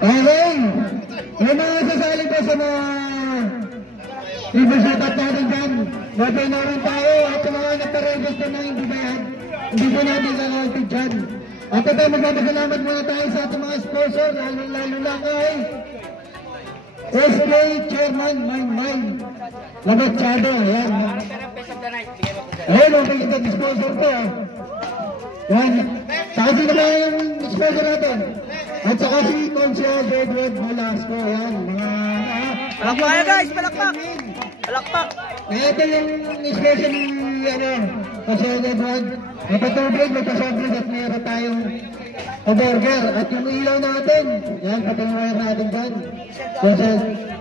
Okay. Yung mga sasali ko sa mga i-shoutout natin dyan. Mabay na rin tayo at sa mga nagpa-register na hindi bayad. Hindi po natin kakaunti dyan. At ito, magpapasalamat muna tayo sa ating mga sponsor, lalo na kay SK Chairman Mind Labachado. Ayan. Ayan, okay kita sponsor ko. Ayan. Saka sino ba yung sponsor natin? At saka si Consul Edward Velasco. Ayan. Palakpak kayo guys, palakpak! Palakpak! Ito yung special Consul Edward. Napatubig, magpasobrig at mayroon tayong burger. At yung ilaw natin, yan, patunguhin natin dyan.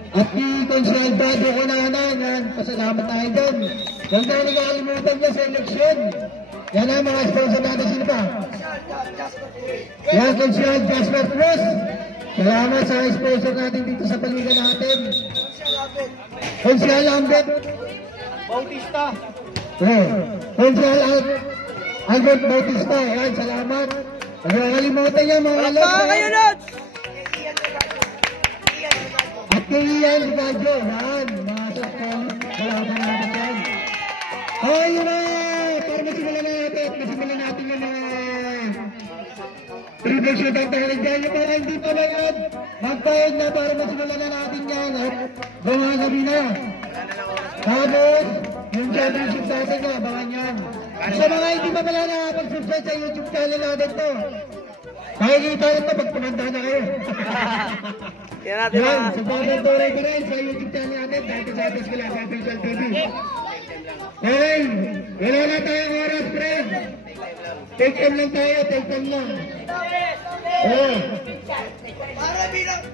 At yung Consul Bado ko na yan, pasalamat tayo dyan. Yan tayo nagkakalimutan niya sa eleksyon. Yan ang mga sponsor natin, sino pa? Yan, Consul Jasper Cruz. Salamat sa sponsor natin dito sa paligan natin. Consul Ambet Bautista. Consul Albert Bautista. Yan, salamat. Nagkakalimutan niya mga lods. Palakpak kayo lods! At kay Ian Gadyo. Yan, mga sponsor. Salamat natin yan. Okay, yun na. Para masimulan natin yung mga triple shootout dahil dyan yung mga hindi pa ngayon. Magpahid na para masimulan na natin yan at gumagabi na. Tapos, yung championship natin na, abangan yan. Sa mga hindi pa pala nakapag-subscribe sa YouTube channel natin to, makikita rin to pag tumanda na kayo. Yan natin Yan, mga... supportan to rin sa YouTube channel natin, dati sa atin sila sa Official TV. Okay, wala na tayong oras, friend. Take time lang tayo, take time lang.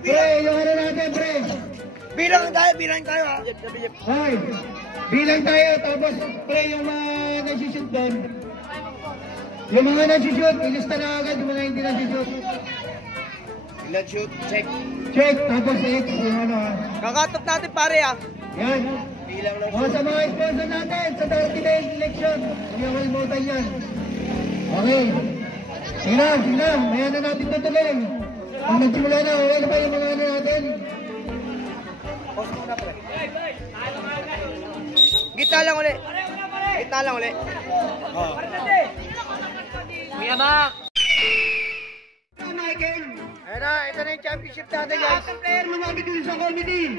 Pre, yung ano natin, pre. Bilang tayo ha. Ay, bilang tayo, tapos pre, yung mga nagsishoot doon. Yung mga nagsishoot, ilista na agad yung mga hindi nagsishoot. Ilan shoot? Check. Check, tapos X, yung ano ha. Kakatop natin pare ha. Yan. Bilang lang. O sa mga sponsor natin, sa 39 election, yung kalimutan yan. Okay. Sige na, may ano natin tutuloy. Pag nagsimula na, okay na ba yung mga ano natin? Pause muna pre. Gitna lang uli. Gitna lang uli. Oh. Kuya Mac! Michael! Ayun na, ito na yung championship natin guys. Ang player lumapit dito sa committee.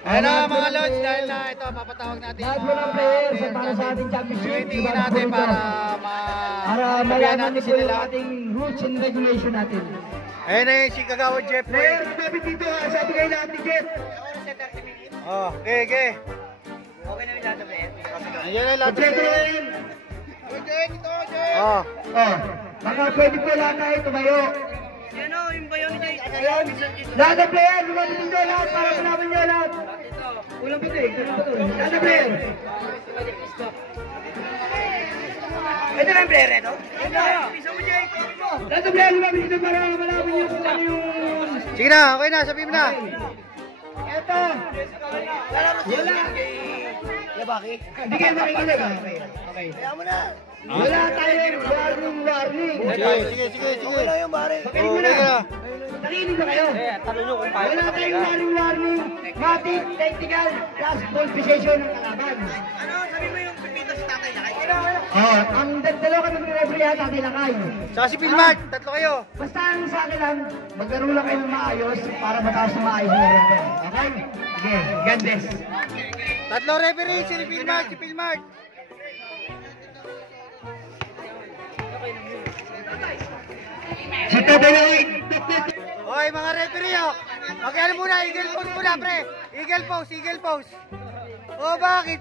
Ayun na mga lods, dahil na ito, papatawag natin Lahat mo ng players para sa ating championship. yung tingin natin para malaman natin nito sila yung lahat. ating rules and regulation natin. Ayun na yung si Kagawad Jeffrey. Players lumapit dito, sabi kayo lahat ni Jeff. Oh, okay. Okay na yung lahat ng player? Ayun na yung lahat ng Kompleto player. na yun. Oh. Baka pwede po lahat tayo tumayo. Yan o, yung bayo ni Jay. Ayan. Lahat ng player, lumapit dito lahat para malaman nyo lahat. Ulang pati, ganun pa to. Lahat ng player. Ito na yung player ito? Lahat ng player lumapit dito para malaman nyo kung ano yung... Sige na, okay na, sabihin mo na. Eto. Wala. Yabaki? Hindi kayo makikinig. Okay. Kaya mo na. Wala tayong warning. Sige. Okay lang yung pare. Makinig mo na. Nakinig ba kayo? Wala tayong warning. Matic, technical, plus ball possession ng kalaban. Ano, sabi mo yung pipito si Tatay Lakay? Ang dalawa kami ng referee at Tatay Lakay. Saka si Pilmart, tatlo kayo. Basta ang sa akin lang, maglaro lang kayo ng maayos para mataas na maayos na referee. Okay? Sige, gandes. Tatlo referee, si Pilmart. Si Tatay Lakay. Okay, mga referee oh. Okay, ano muna, eagle pose muna pre. Eagle pose. Oh, bakit?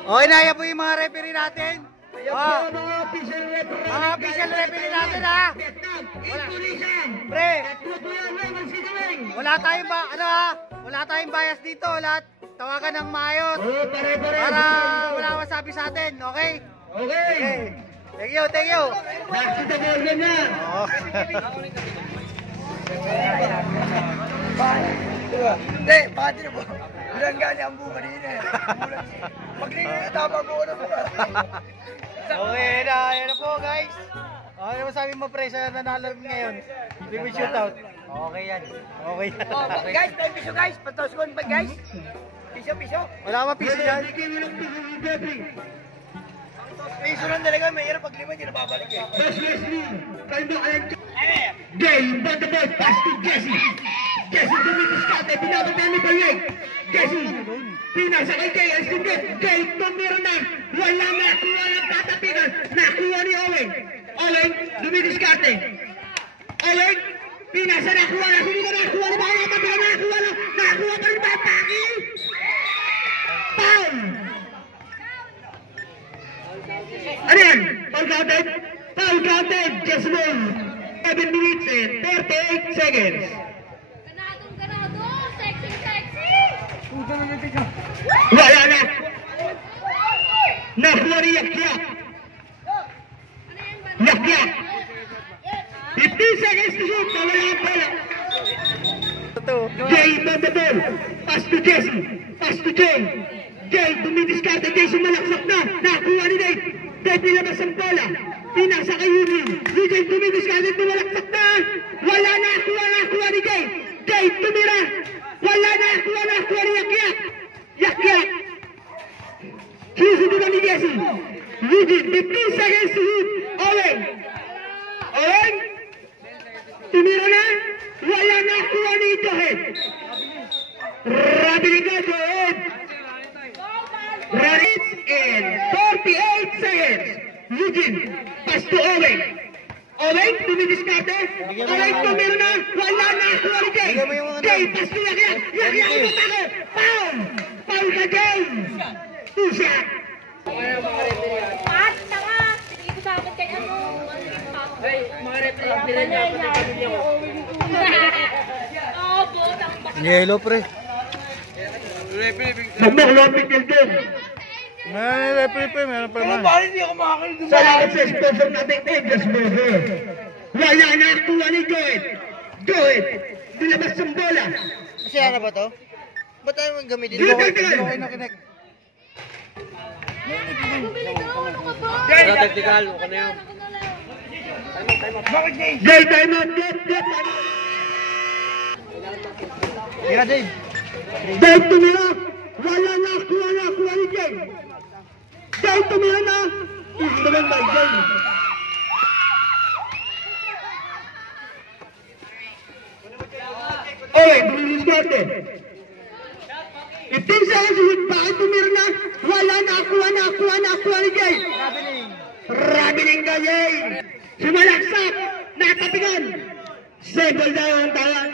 Okay na, yan po yung mga referee natin. Oh, Mga official referee. mga official referee natin ha. Pre, wala tayong bias dito. Lahat tawagan ng maayos para wala masabi sa atin, okay? Okay. Thank you. Back to the ball game na. Hindi, bakit din po? Bilangga niya ang buka din eh. Pag rin yung tapang buka na buka. Okay na, yan na po guys. Ano masabi mo pre sa nanalo ngayon? Limit shootout. Okay yan. Okay yan. Oh, guys, may piso guys. Patos ko pa guys. Piso. Wala ka piso dyan. Piso lang talaga. Mahirap pag lima, hindi na babalik eh. Boss Leslie, kalma ka lang. Gay, Butterball, pass to Jesse. Jesse, dumidiskarte, pinapatay ni Baleg. Jesse, pinasa kay Gay, ang sindet. Gay, tumira na. Wala ng tatapigan. Nakuha ni Owen. Owen, dumidiskarte. Owen, pinasa nakuha na. Sumika nakuha ni Baleg. Nakuha pa rin ba? Paki! Foul! Ano yan? Foul counted? Foul counted! Just roll! 7 minutes and 38 seconds. Ganado! Sexy! Wala na! Nakuha ni Yak-Yak! Yak-Yak! 15 seconds to shoot! Nawala ang bola! Jay, Butterball! Pass to Jesse! Pass to Jay! Jay, dumidiskarte! Jay, sumalaksak na! Nakuha ni Dave! Dave, nilabas ang bola! Pinasa kay Eugene! Eugene, dumidiskarte! Tumalaksak na! Wala na! Nakuha ni Jay! Jay, tumira! Wala na! Nakuha ni Yak-Yak! Yak-Yak! Sinusunod ni Jesse! Eugene, 15 seconds to shoot! Owen! Owen! Tumira na! Wala na! Nakuha ni Johet! Rabiling ka, Johet! Raritz in 48 seconds! Eugene, pass to Owen! Owen, dumidiskarte! Owen, tumira na! Wala na! Nakuha ni Jay! Jay, pass to Yak-Yak! Yak-Yak, umutake! Foul! Foul ka, Jay! Two shot! At tanga! Sige ko sa akin kay ano. Mga referee. Oo, botang baka. Yellow pre. Magmakulapit yung game! May referee pre, meron pa naman. Bakit hindi ako makakalit? Salamat sa sponsor natin, Edgar's Burger. Wala na nakuha ni Joet. Joet, nilabas ang bola. Masaya na ba to? Ba't tayo gamitin? Hindi ko Okay na kinek. Bumili ko, ano ka ba? Pero technical, okay na yun. Bakit Jay? Jay, time out, get. Kaya Dave. Dave tumira. Wala na nakuha ni Jay. Jay tumira na. Is naman by Jay. Oy, dumidiskarte. 15 seconds to shoot. Bakit tumira na? Wala na nakuha ni Jay. Rabiling ka, Jay. Sumalaksak. Natapigan. Single down ang tawa.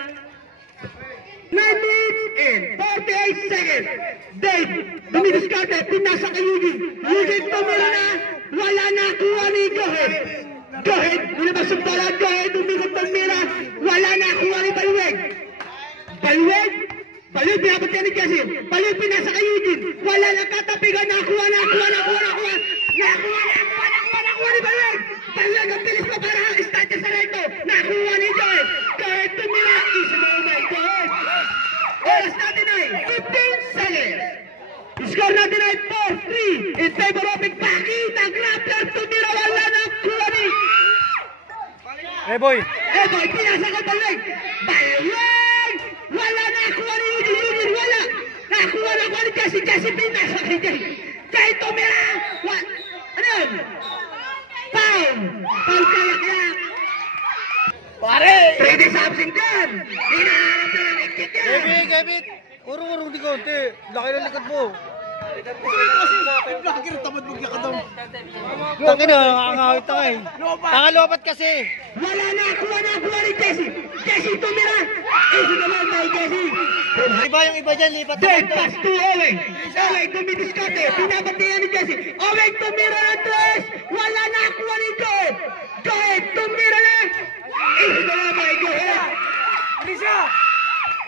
9 minutes and 48 seconds. Dave, dumidiskarte. Pinasa kay Eugene. Eugene tumira na. Wala nakuha ni Gohet. Gohet, nilabas ang bola. Gohet, umikot ng mira. Wala nakuha ni Baliweg. Baliweg, pinapat ka ni Jesse. Baliweg, pinasa kay Eugene. Wala na tatapigan. Nakuha ni Baliweg. Baliweg, ang bilis mo para statue sa rito. Nakuha ni Gohet. Gohet, tumira. Isa mo by Gohet. Oras natin ay 15 seconds. Score natin ay 4-3 in favor of Baki. Nag-grappler, tumira. Wala nakuha ni Boy. Boy, pinasa ko Baliweg. Baliweg! Wala nakuha ni Eugene. Wala. Nakuha ni Jesse. Jesse, pinasa kay Jay. Jay, tumira. Ano yun? Foul ka, Yak-Yak. Pare! Pwede sa absent dyan. Hinahanap na lang ikit yan. Kevin. Urong di konti. Laki ng likod mo. Bakit tamad magkaka daw? Tangin na, nakakawit tayo eh. Lopat kasi. Wala nakuha ni Jesse. Jesse, tumira. Isa naman by Jesse. Iba yung iba dyan, lipat Dave, naman to. pass to Owen. Owen, dumidiskarte. Pinabatihan ni Jesse. Owen, tumira na tres. Wala nakuha ni Joel. Joel, tumira na. Isa naman by Joel. Trisha!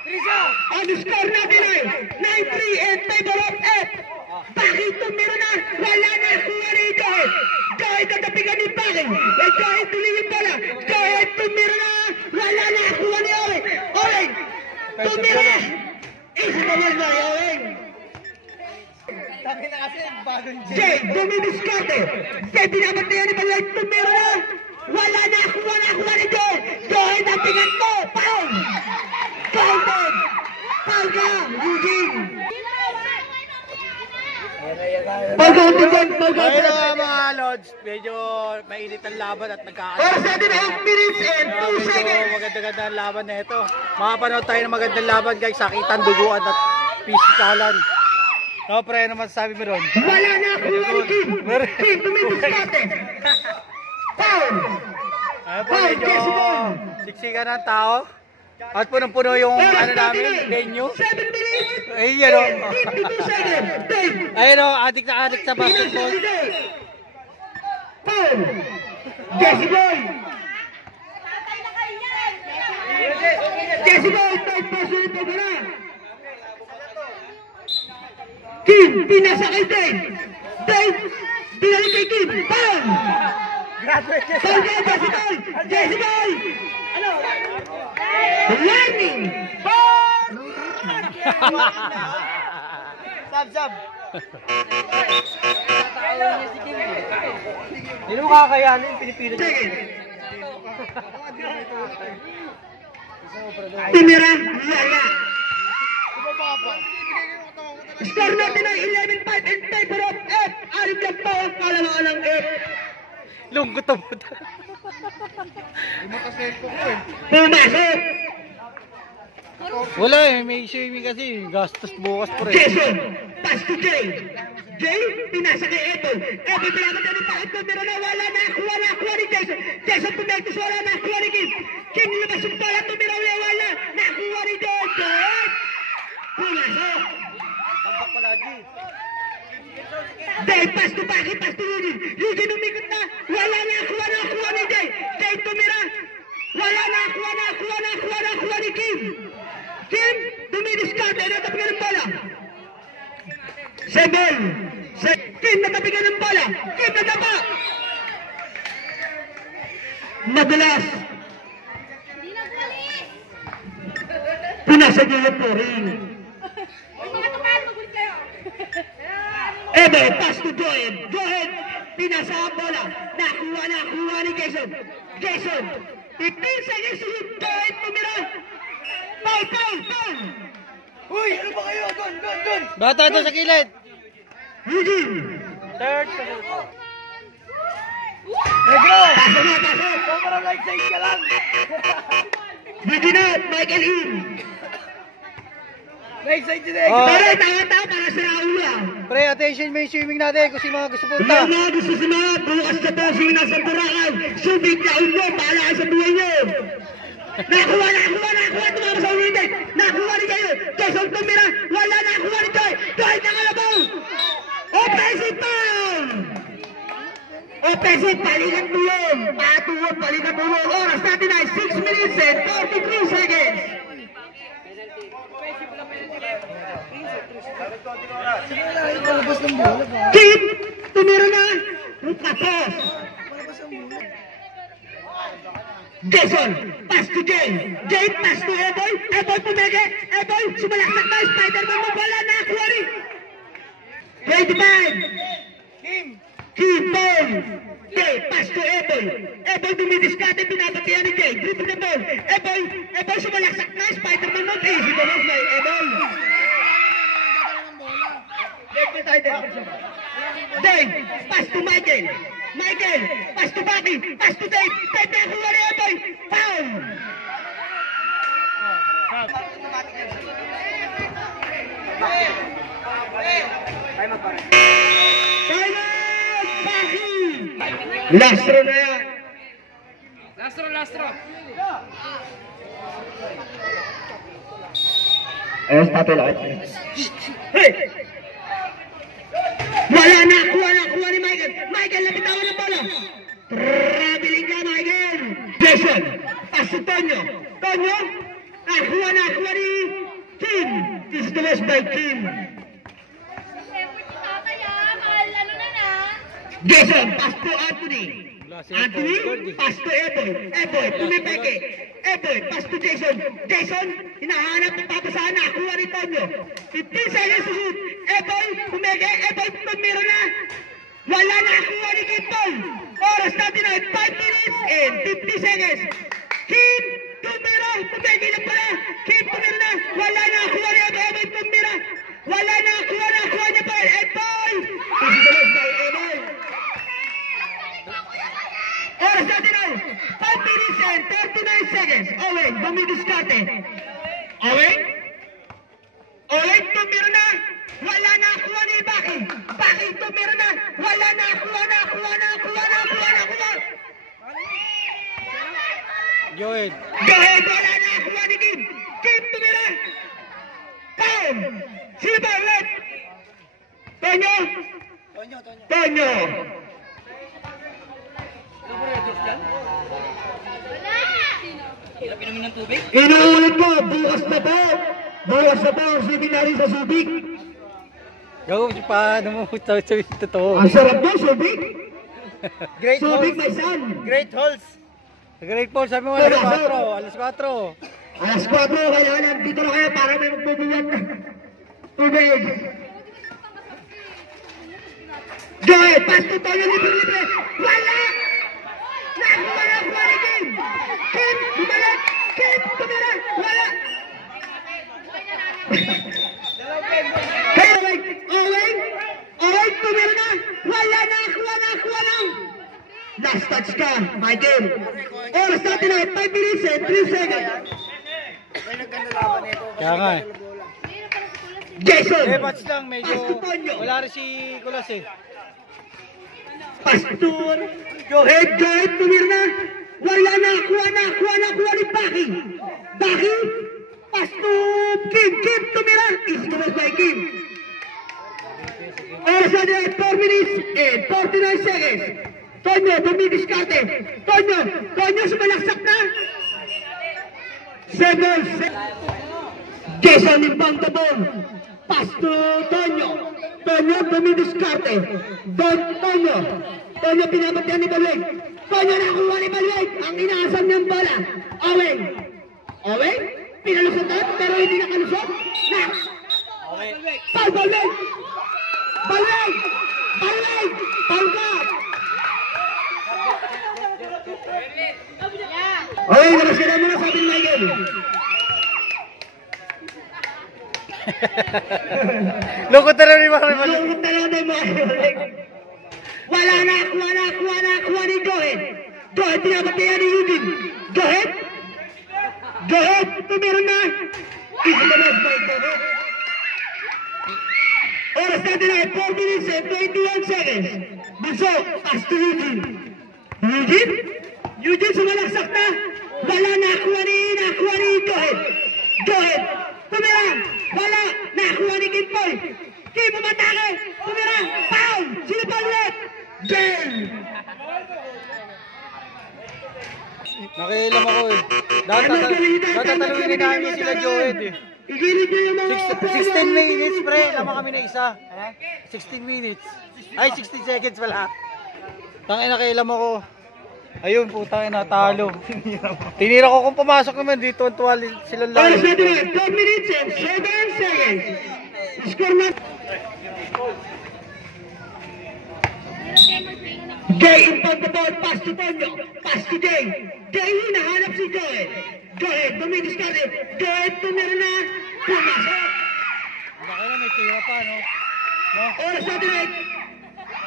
Ang score natin ay 9-3 in favor of F. Bakit tumira na? Wala na kuha ni Joel. Joel, tatapigan ni Bakit. Joel, tuloy yung bola. Joel, tumira na. Wala na kuha ni Owen. Owen, tumira na. Isa naman by Owen. Tangin na kasi, bagong Jay, dumidiskarte. Jay, pinabatayan ni Baliweg. Tumira na. Wala na kuha ni Joy. Joy, natingan mo. Foul. Foul. Foul ka, Eugene. Foul ka, Eugene. Foul ka. Ayun na mga Lods, medyo mainit ang laban at nagkakaroon. Or 7.5 minutes and 2 seconds. Maganda-ganda ang laban na ito. Makapanood tayo ng magandang laban guys, sakitan, duguan at pisikalan. No, pre, ano masasabi mo ron? Wala na kuha ni Kim. Kim, tumitis natin. Foul. Ayun po, medyo siksikan ng tao. At punong-puno yung ano namin, venue. 7 minutes. Ayun o. 52 seconds. Dave. Ayun o, adik na adik sa basketball. Foul. Jesse Boy. Jesse Boy, tight position ito na. Kim, pinasa kay Dave. Dave, pinalik kay Kim. Foul. Foul kay Jesse Boy. Jesse Boy. Ano? Warning. Foul. Sab. Hindi mo kakayanin, pinipilit. Tumira, wala. Score natin ay 11-5 in favor of F. Aring lang po ang kalalaman ng F. Lungkot ang puta. Pumasok. Wala eh, may swimming kasi. Gastos bukas po rin. Jason, pass to Jay. Jay, pinasa kay Etoy. Etoy, pinasa kay Pakit ko, pero nawala na. Kuha ni Jason. Jason, pumetos, wala na. Kuha ni Kim. Kim, lumabas yung pala, tumira, wala. Nakuha ni Jason. Pumasok. Antak pala, G. Jay, pass to Pakit, pass to Eugene. Eugene, umikot na. Wala na. Kuha ni Jay. Jay, tumira. Wala na. Kuha ni Kim. Kim, dumidiskarte, natapigan ng bola. Sebel. Kim, natapigan ng bola. Kim, natapa. Madalas. Pinasa niyo yung pouring. Ebe, pass to Joel. Joel, pinasa ang bola. Nakuha ni Jason. Jason, 15 seconds to shoot. Joel, tumira. Foul. Uy, ano ba kayo? Doon. Bata ito sa kilid. Eugene. Third. Negro. Pasok. Parang right side ka lang. Eugene out. Michael in. Right side din Pero tawa para sa Raula. Pre, attention mo yung swimming natin kung si mga gusto punta. Wala mga gusto sa mga bukas na bossing nasa Boracay. Subig na ulo. Bahala ka sa buhay nyo. Nakuha. Tumama sa window. Nakuha ni kayo. Jason tumira. Wala nakuha ni Joy. Joy nakalabaw. Offensive foul. Offensive, balikan mo yun. Patuwag, balikan mo yun. Oras natin ay 6 minutes and 43 seconds. Kim, tumira na. Kapos. Jason, pass to Jay. Jay, pass to Eboy. Eboy pumege. Eboy, sumalaksak na. Spider-Man mo. Wala na. Kuha rin. 25. Kim, ball. Jay, pass to Eboy. Eboy dumidiskate. Pinapatihan ni Jay. Dribble the ball. Eboy sumalaksak na. Spider-Man mo. Easy to lose by Eboy. Dave, pass to Michael. Pass to Bobby. Pass to Dave. Dave, nakuha ni Eboy. Foul. Lastro na yan. Lastro. Ayos, papel. Hey! Wala na, kuha ni Michael. Michael, napitawan ng bola. Traveling ka, Michael. Jason, pass to Tonyo. Kuha ni Kim. This is the loss by Kim. Jason, pass to Anthony. Pass to Eboy, tumipeke. Eboy, pass to Jason. Hinahanap ng papasahan na. Kuha ni Tonyo. 15 seconds to shoot. Eboy, pumeke. Eboy, tumira na. Wala na kuha ni Kim Paul. Oras natin ay 5 minutes and 50 seconds. Kim tumira. Pumigil na pala. Kim tumira na. Wala na kuha ni Emay tumira. Wala na kuha niya pa. Emay. Isigalas by Emay. Oras natin ay 5 minutes and 39 seconds. Owen, bumidiskarte. Owen tumira na. Wala na kuha ni Baki. Baki tumira na. Wala na kuha. Joed. Joed, wala na kuha ni Kim. Kim tumira. Paul. Sino ba ulit? Tonyo. Inuulit po, bukas na po ang seminary sa Subic. Gago pa, ano mo, totoo. Ang sarap mo, Subic. Great Subic, Halls. my son. Great Halls. Great Halls, sabi mo, alas 4. Alas 4, kailangan dito na kayo para may magbubuwat na tubig. Joel, pasto tayo libre. Wala! Nakuha ni Kim. Kim, bumalik. Kim, tumira. Wala! Owen, tumira na. Wala na, kuha na. Last touch ka, Michael. Oras natin ay 5 minutes and 3 seconds. Kaya nga eh. Jason! Batch lang, medyo wala rin si Kulas eh. Pastor! Joed, tumira na. Wala na, kuha ni Baki. Pastor! Kim, tumira. Iskumas by Kim. Oras natin ay 4 minutes and 49 seconds. Tonyo, bumidiskarte. Tonyo, sumalaksak na. 7. Jason limpang the ball. Pass to Tonyo, bumidiskarte. Tonyo, pinapatyan ni Balweg. Tonyo, nakuha ni Balweg. Ang inaasam niyang bola. Owen, pinalusot pero hindi nakalusot. Paul, Balweg. Paul ka. Okay, labas ka na muna, sabi ni Michael. Lungkot na rin mga Lungkot na lang tayo Michael. Wala na, kuha ni Joed. Joed, pinapatayan ni Eugene. Joed, tumira na. Isilabas by Joed. Oras natin ay 4 minutes and 21 seconds. Bunso, pass to Eugene. Eugene, sumalaksak na. Wala na, kuha ni Joed. Tumira. Wala, nakuha ni Kim Paul. Kim, umatake. Tumira. Foul. Sino pa ulit? Jay. Nakialam ako eh. Tatalungin namin sila Joed eh. Igilid niyo yung mga 16 minutes pre, lama kami na isa. 16 minutes. Ay, 16 seconds pala. Tangina, nakialam ako. Ayun, putang ina, talo. Tinira ko kung pumasok naman dito, tuwal silang lalo. 4 minutes and 7 seconds. Score na. Jay in front the ball, pass to Tonyo, pass to Jay. Jay, hinahanap si Joed. Joed, bumidiskarte. Joed, tumira na. Pumasok. Baka na may tira pa, no? Oras natin ay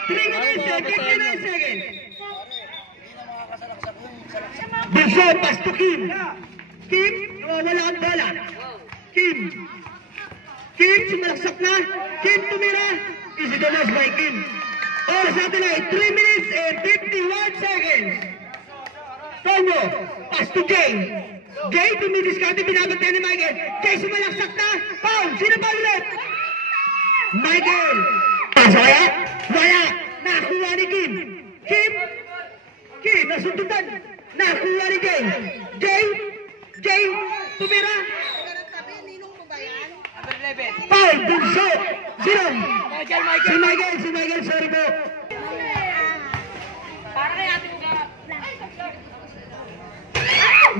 3 minutes and 59 seconds. Bunso, pass to Kim. Kim, wala ang bola. Kim, sumalaksak na. Kim, tumira. Easy the loss by Kim. Oras natin ay 3 minutes and 51 seconds. Tonyo, pass to Jay. Jay, tumidiskarte, binabatayan ni Michael. Jay, sumalaksak na. Paul, sino pa ulit? Michael. Pass, wala. Nakuha ni Kim. Kim, nasuntutan. Nakuha ni Jay. Jay, tumira. Paul, Bunso. Sino? Si Michael, sorry po. Para kay Ate Uga.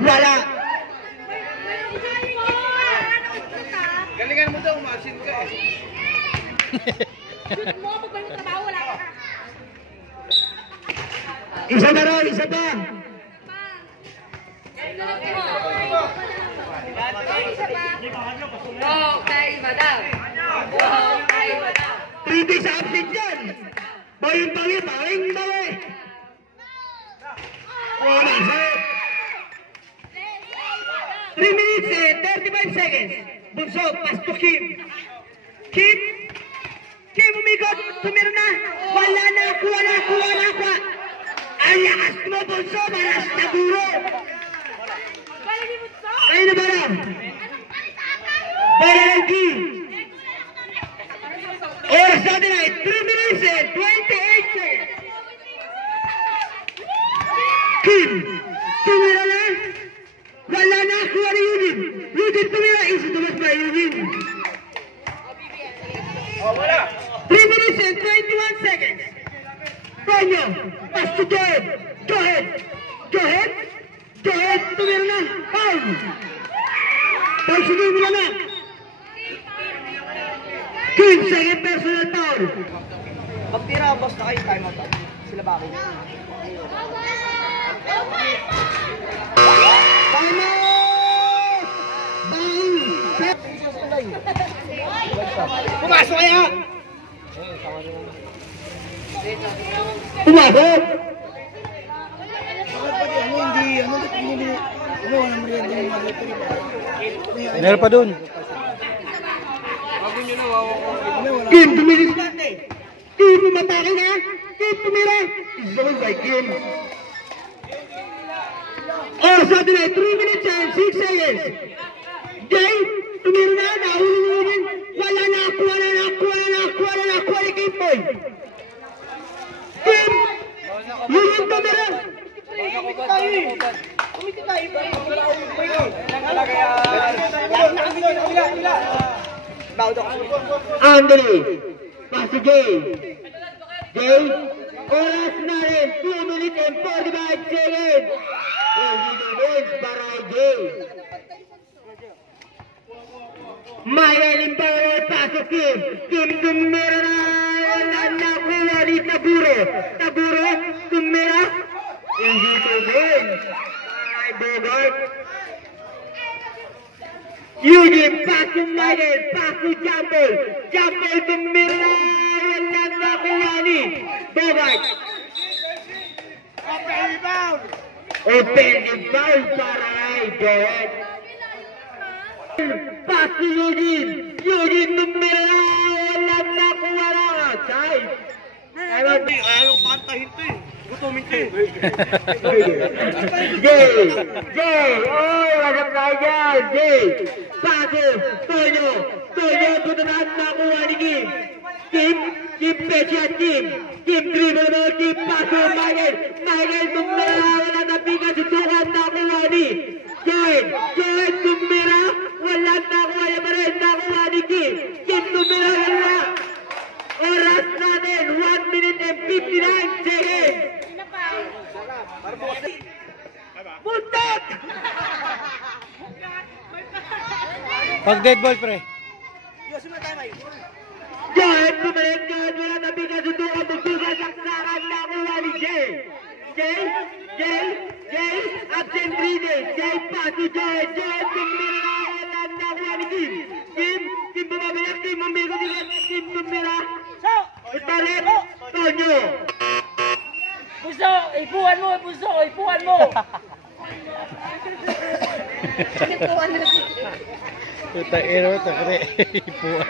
Wala. Galingan mo daw, umasin ka eh. Shoot mo, pag may trabaho, wala ka. Isa na raw, isa pa. Okay, madam. Okay, madam. 3 days absent yan. Bayong bawi, bawing bawi. Oh, masakit. 3 minutes and 35 seconds. Bunso, pass to Kim. Kim, umikot. Tumira na. Wala na, kuha. Ang lakas mo, Bunso, maras na duro. Kayo na ba lang? Barangay. Oras natin ay 3 minutes and 28 seconds. Kim, tumira na. Wala na, kuha ni Eugene. Eugene tumira, isa tumas ba Eugene? 3 minutes and 21 seconds. Tonyo, pass to Johed. Johed, tumira na. Foul. Foul si Kim na. Kim, second personal foul. Pag tira, boss na kayo, time out. Sila ba ako? Time out! Pumasok kaya! Pumasok! Meron pa dun. Kim, tumilis natin. Kim, umatake na. Kim, tumira. Zone by Kim. Oras natin ay 3 minutes and 6 seconds. Jay, tumira na. Nahulungin. Wala na. Kuha ni Kim Boy. Kim, yun tumira. Andre, pass to Jay. Oras na rin, 2 minutes and 45 seconds. Hindi na rin para Jay. Mayaling power, pass to Kim. Kim tumira na. Wala na kuha ni Taburo, tumira. Hindi to rin. Ay, Bogart. Eugene, pass to Michael, pass to Jumble tumira. Wala na kuha ni Bogart. Open foul para kay Joel. Pass to Eugene tumira. Wala na kuha na outside. Ayaw pantahin to eh. Gutumin to eh. Jay, oh, wala na dyan, Jay. Paso, Tonyo, tutunan na kuha ni Kim. Kim Pechian, Kim dribble mo, Kim paso, Michael tumira, wala na bigas, susukan na kuha ni Joel tumira, wala na kuha niya pa rin, nakuha ni Kim tumira, wala. Oras natin, 1 minute and 59 seconds. Buntot! Pag dead ball, pre. Joel, bumalik Joel, wala na bigas, sutukan, magbigas, saksakan, nakuha ni Jay, absent 3 days, Jay pass to Joel tumira, wala na kuha ni Kim bumabalik, Kim umigo din, Kim tumira. Ibalik, Tonyo. Puso, ipuan mo. Puta ero, takre. Ipuan.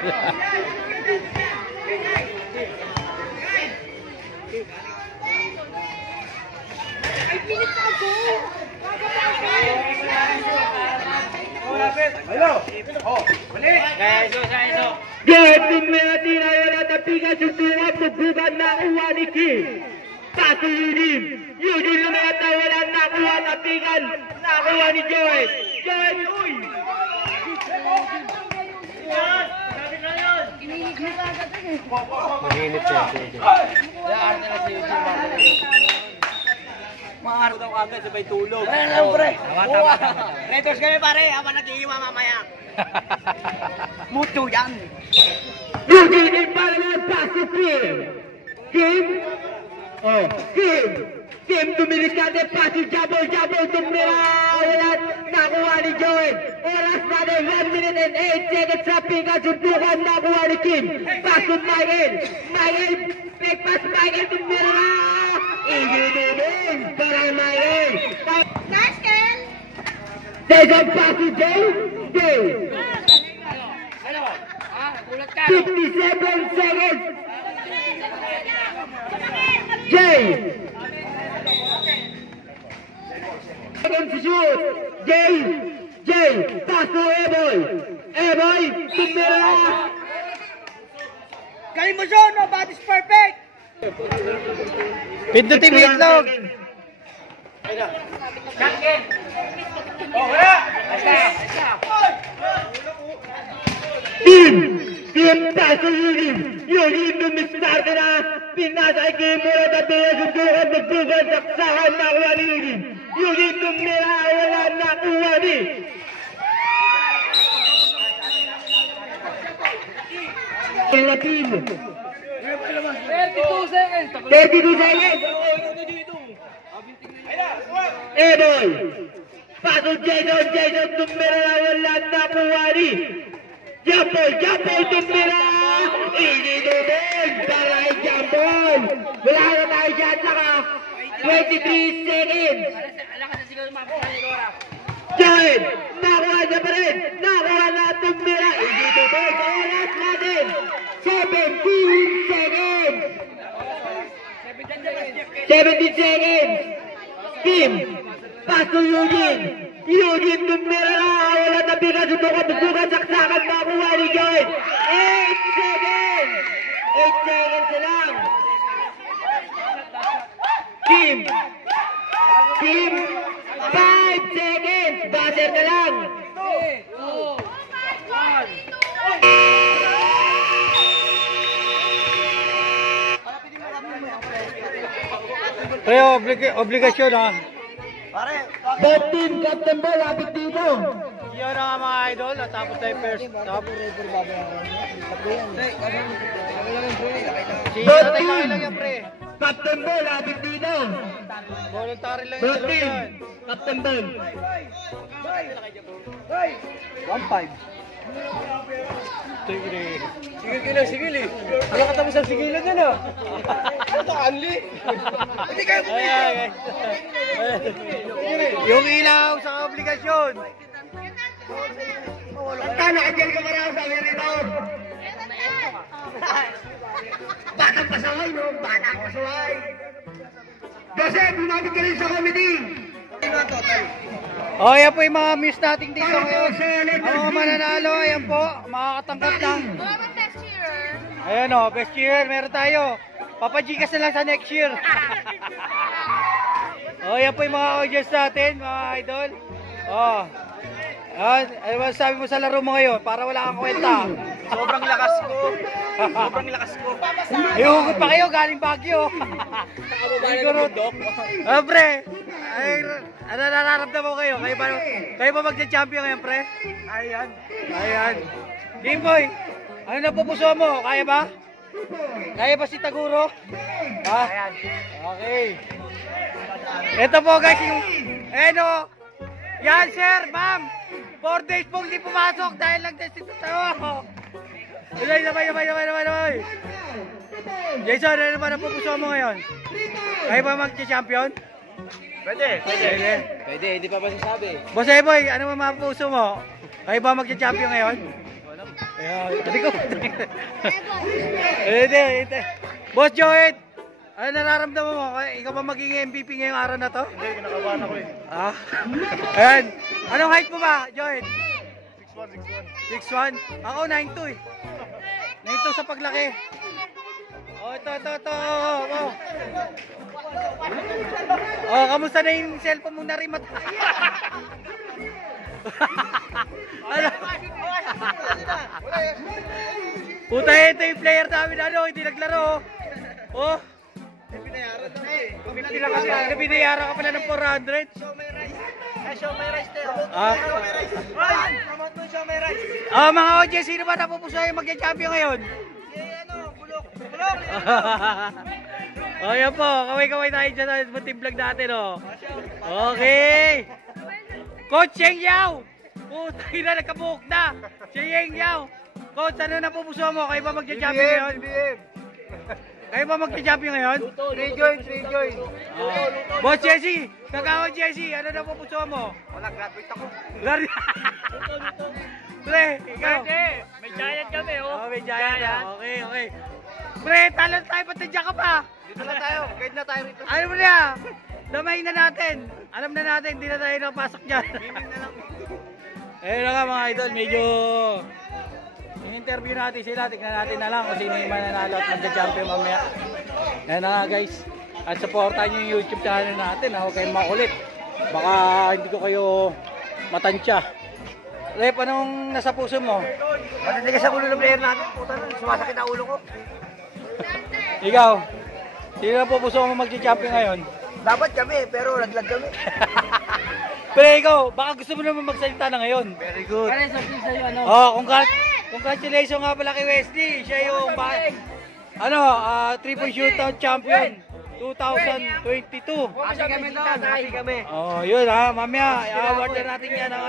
Joel tumira, tira, wala na bigas, sutukan, magbugan, nakuha ni Kim. Paso Eugene lumata, wala nakuha, tapigan, nakuha ni Joel, uy! Mahinit siya. Maaro daw agad, sabay tulog. Ayan lang, pre. Retos kami, pare, habang nag-iiwa mamaya. Mucho yan. Eugene para na paso Kim. Team Dominicana, Pasu Jabol, tumira. Wala nakuha ni Joel. Oras natin 1 minute and 8 seconds sa pinkasuntukan nakuha ni Kim. Pasu Michael. Michael, big pass Michael, tumira. Igilin para Michael. Second Pasu Jay. 57 seconds. Jay. Second shoot. Jay. Pass to Eboy. Eboy. Tumira. Galing mo siya, no? Body's perfect! Pindutin mo itlog. Team Paso Yugin dumistarte na. Pinasay Kim mula na suntukan, magtugan, saksakan, nakuha ni Yugin tumira, wala nakuha ni. Team 32 seconds. 32 seconds. Eboy. Paso Jason tumira na wala nakuha ni. Jambol tumira. Inidubig para kay Jambol. Wala na tayo dyan, naka 23 seconds. Joel, nakuha niya pa rin. Nakuha na tumira. Inidubig. Oras natin. 17 seconds. 17 seconds. Team, Paso Eugene tumira na. Wala na bigas. Bukan saksakan makuha ni Joel. 8 seconds. 8 seconds na lang. Team, 5 seconds. Buzzer na lang. 2, 1. Pre, obligasyon ha. Both team, Captain Ball, lapit dito. Yun ang mga idol. Tapos tayo first top. Si Both Tatay team, Kaki lang yan, pre. Captain Ball, lapit dito. Voluntary lang Both yung team, yan. Captain Ball. 1-5. Sigil eh. Wala ka tapos ang sigilan dyan ah. Ito Anli. Hindi kayo guys. Yung ilaw sa obligasyon. Basta nakadyan ka marami sa amin rito. Batang pasaway, no? Batang pasaway. Kasi, bumabit ka rin sa committee. O, yan po yung mga miss natin dito ngayon. Ang mga mananalo, ayan po, makakatanggap ng... Ayan o, best year, meron tayo. Papajikas na lang sa next year. O, yan po yung mga audience natin, mga idol. O, ano ba sabi mo sa laro mo ngayon? Para wala kang kwenta. Sobrang lakas ko. Iugot pa kayo, galing Baguio. Pre, ano nararamdaman mo kayo? Kayo ba magja-champion ngayon, pre? Ayan. Game boy, ano na pupuso mo? Kaya ba? Kaya ba si Taguro? Ha? Okay. Ito po guys, yung... Yan sir, ma'am. 4 days pong hindi pumasok dahil lang din si Tatawa. Sabay. Jason, ano naman ang pupuso mo ngayon? Kaya ba mag-champion? Pwede, hindi pa masasabi. Boss Eboy, ano naman ang pupuso mo? Kaya ba mag-champion ngayon? Hindi ko. Hindi. Boss Joed, ano nararamdaman mo? Ikaw ba magiging MVP ngayong araw na to? Hindi, kinakabahan ako eh. Ayan. Anong height mo ba, Joed? 6'1". 6'1"? Ako 9'2" eh. 9'2" sa paglaki. Ito. Kamusta na yung cellphone mong narimat? Puta, ito yung player namin hindi naglaro. Binayaran ka pala ng 400. Show my rice there. Promote mo show my rice. Mga audience, sino ba napupuso yung magja-champion ngayon? Bulok. O yan po, kaway-kaway tayo dyan sa bunting vlog natin o. Okay. Coach Cheng Yao. Putay na, nagkabuhok na. Cheng Yao. Coach, ano na po puso mo? Kayo ba magja-jumping ngayon? Kayo ba magja-jumping ngayon? 3 joints. Boss Jesse, kagawad Jesse, ano na po puso mo? Wala, graduate ako. Pre, ikaw. May giant kami, Oh, may giant. Okay. Pre, talent tayo, ba't nandiyan ka pa? Dito na tayo, guide na tayo rito. Ano mo na? Damayin na natin. Alam na natin, hindi na tayo napasok dyan. Ayun na nga mga idol, medyo in-interview natin sila. Tignan natin na lang kung sino yung mananalo at magja-champion mamaya. Ayun na nga guys. At supportan nyo yung YouTube channel natin. Huwag kayong makulit. Baka hindi ko kayo matansya. Rep, anong nasa puso mo? Matindi ka sa ulo ng player natin. Puta na, sumasakit ang ulo ko. Ikaw, sino na po puso mo magja-champion ngayon? Dapat kami, pero laglag kami. Pero ikaw, baka gusto mo naman magsalita na ngayon. Very good. Congratulations nga pala kay Wesley. Siya yung 3-point shootout champion 2022. Kasi kami doon, kasi kami. Oh, yun ha. Mamaya, i-award na natin yan ng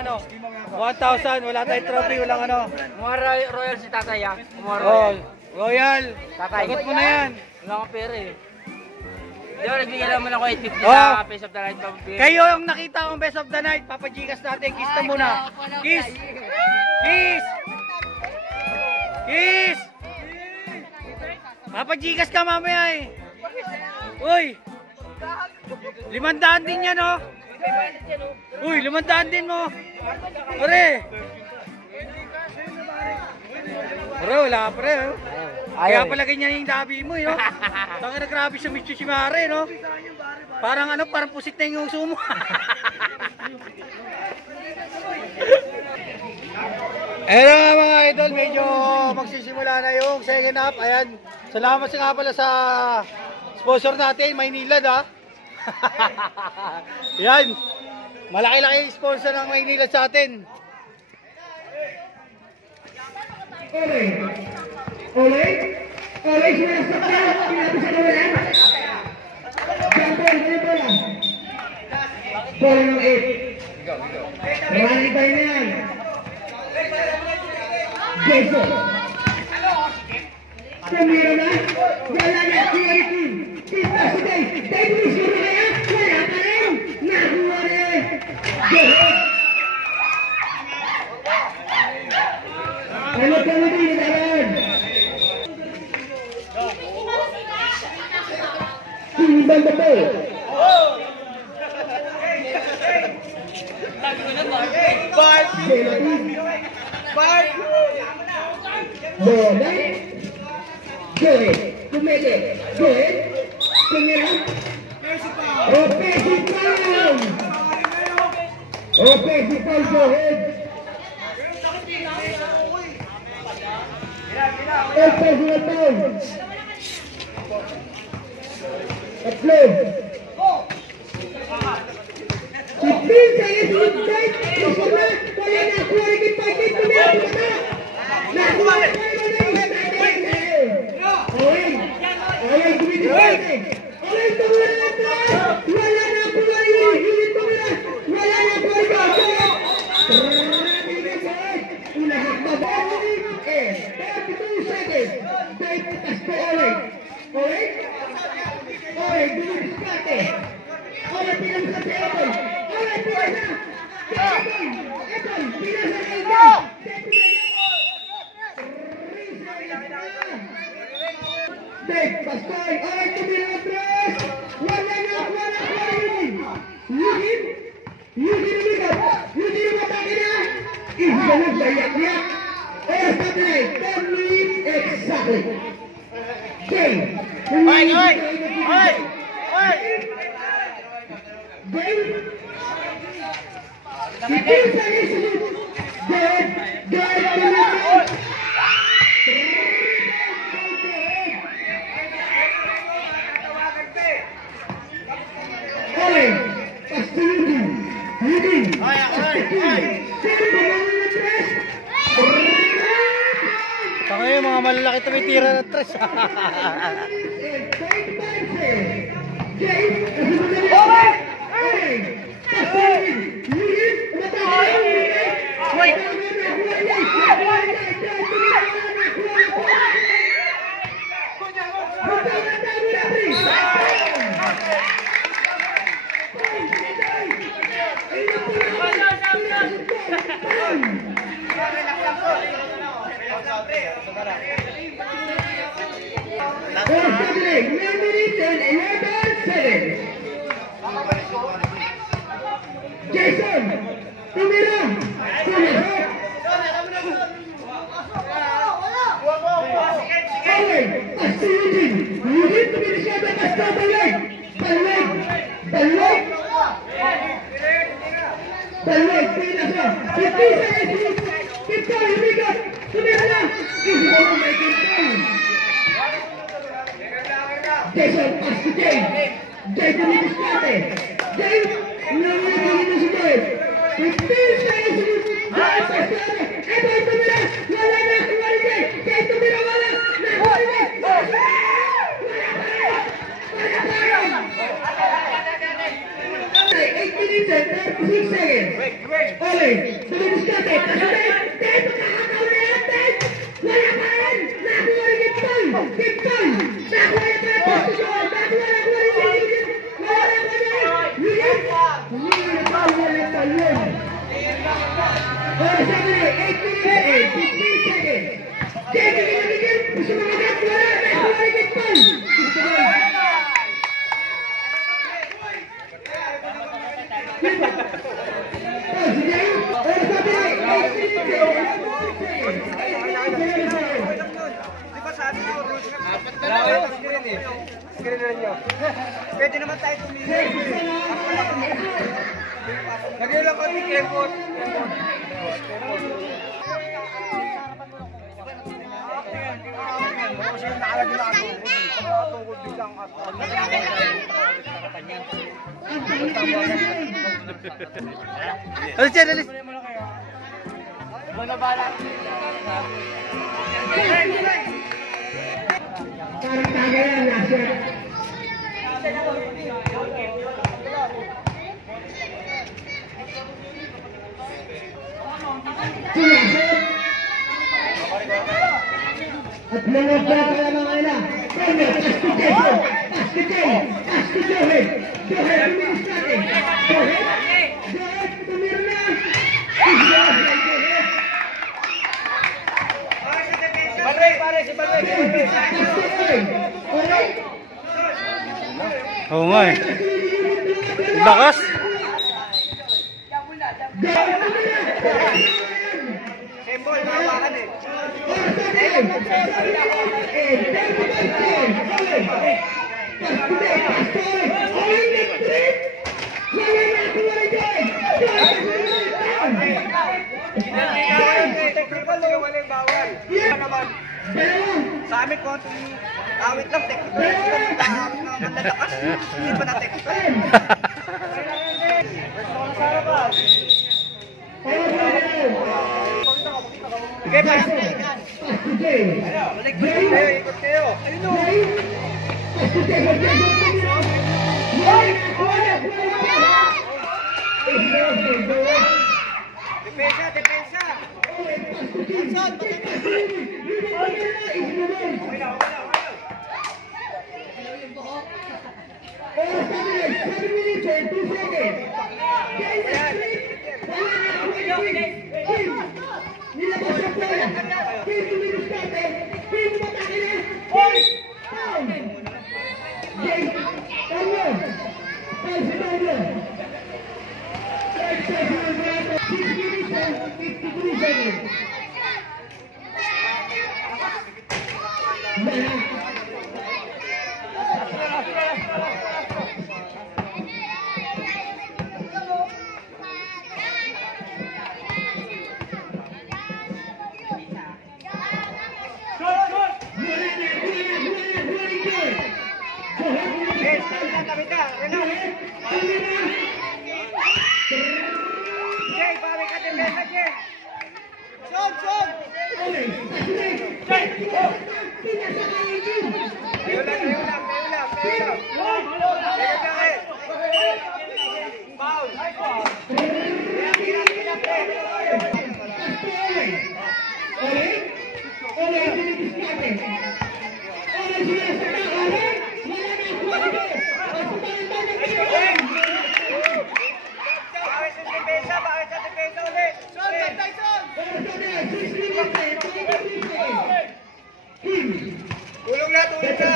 1,000. Wala tayong trophy, walang ano. Mga royal si tatay ah. Oh, Royal. Tatay. Sagot mo na yan. Wala akong pera eh. Di ba, nagbigay naman ako 850 Oh. sa Face of the Night. Kayo yung nakita kong best of the night. Papajikas natin. Kiss na muna. Kiss. Kiss. Kiss. Papajikas ka mamaya eh. Uy. 500 din yan oh. Uy, 500 din mo. Pare. Pare, wala pare. Oh. Kaya pala ganyan yung dabi mo eh. No? Taka na grabe siya Mr. Shimare no. Parang parang pusit na yung uso mo. Ayun nga mga idol, medyo magsisimula na yung second half. Ayan, salamat nga pala sa sponsor natin, Maynilad ha. Yan, malaki-laki sponsor ng Maynilad sa atin. Olay, sinasakyan, pinapisa na wala. Jumper, ganito lang. Ball ng 8. Marami tayo na yan. Jason. Tumira na. Wala na theory team. Pita si Dave. Dave, gusto na kaya? Wala pa rin. Nakuha rin. Jason. Ano ka mo din, Daran? Timbang the ball. Boleh. Joel. Kumede. Joel. Penyerang. Offensive foul. Offensive foul Joel. Offensive foul. Upload. Sipil saya selesai. Kesana. Kaya nak keluar lagi pagi. Kemudian kesana. Nak keluar lagi. Owen. Owen duit di pagi. Owen keluar lagi. Wala nak keluar lagi. Unit kemudian. Wala nak keluar lagi. Ulah habis. 32 seconds. Dari atas ke Owen. Owen. Owen dulu diskate. Owen pinang sa Owen. Owen pinang sa Eton pinang sa Eton. Dave Pastoy. Owen tumira tres. Wala na Yudin. Yudin matake na. Isunod bayak-yak. Exactly. 10 minutes exactly. Dave. Oi. Saka yung mga malalaki tumitira ng tres. Jay, kasunod na rin. Okay. Pasahin. Lulis. Umatake. Wait. Jason, tumira. Okay, pasti Eugene. Eugene tumira siya sa pasta balik. Balik. Balik. Balik. Tumira siya. 15 seconds. Keep going. Humigot. Tumira na. Isubo may kintan. Jason, pasti Jay. Jay tumira siya. Jay, nangyayari na si Jay. 15 seconds. Jay, pasta. Ito, tumira. Wala na. Wala Jay. Jay, tumira. Wala. Nakuha. 8 minutes and 36 seconds. Ole, tumidiskate. Kasunod. Dito kakakaw na yan, Ted. Wala pa rin. Nakuha rin Giptol. Giptol. Nakuha rin pa rin. Posisyon. Nakuha rin. Wala na pa rin. William. William pa. Wala pa rin. Ole, 7 minutes and 15 seconds. Jake, ginigil. Gusto mga gat. Wala. Nakuha rin Giptol. Pwede naman tayo tumingin. Lagay lang kami klepot. Alis yan, alis. Parang tagayan na siya. At mga pala mga ina. Kanya, Pascucheso. Pascucheso. Pascucheso. Johet, tumiris natin. Johet. Johet, tumir na. Pare, si Balway. Oo nga eh. Lakas. Symbol, nawakan eh. Technical o wala yung bawal. Naman. Sa amin konting awit lang, technical. Ang lalakas. Hindi pa na technical. Sige pa. Balik kayo, ikot kayo. Ayun o. Depensa, depensa. Kayo lang. Ulong na, tulog na.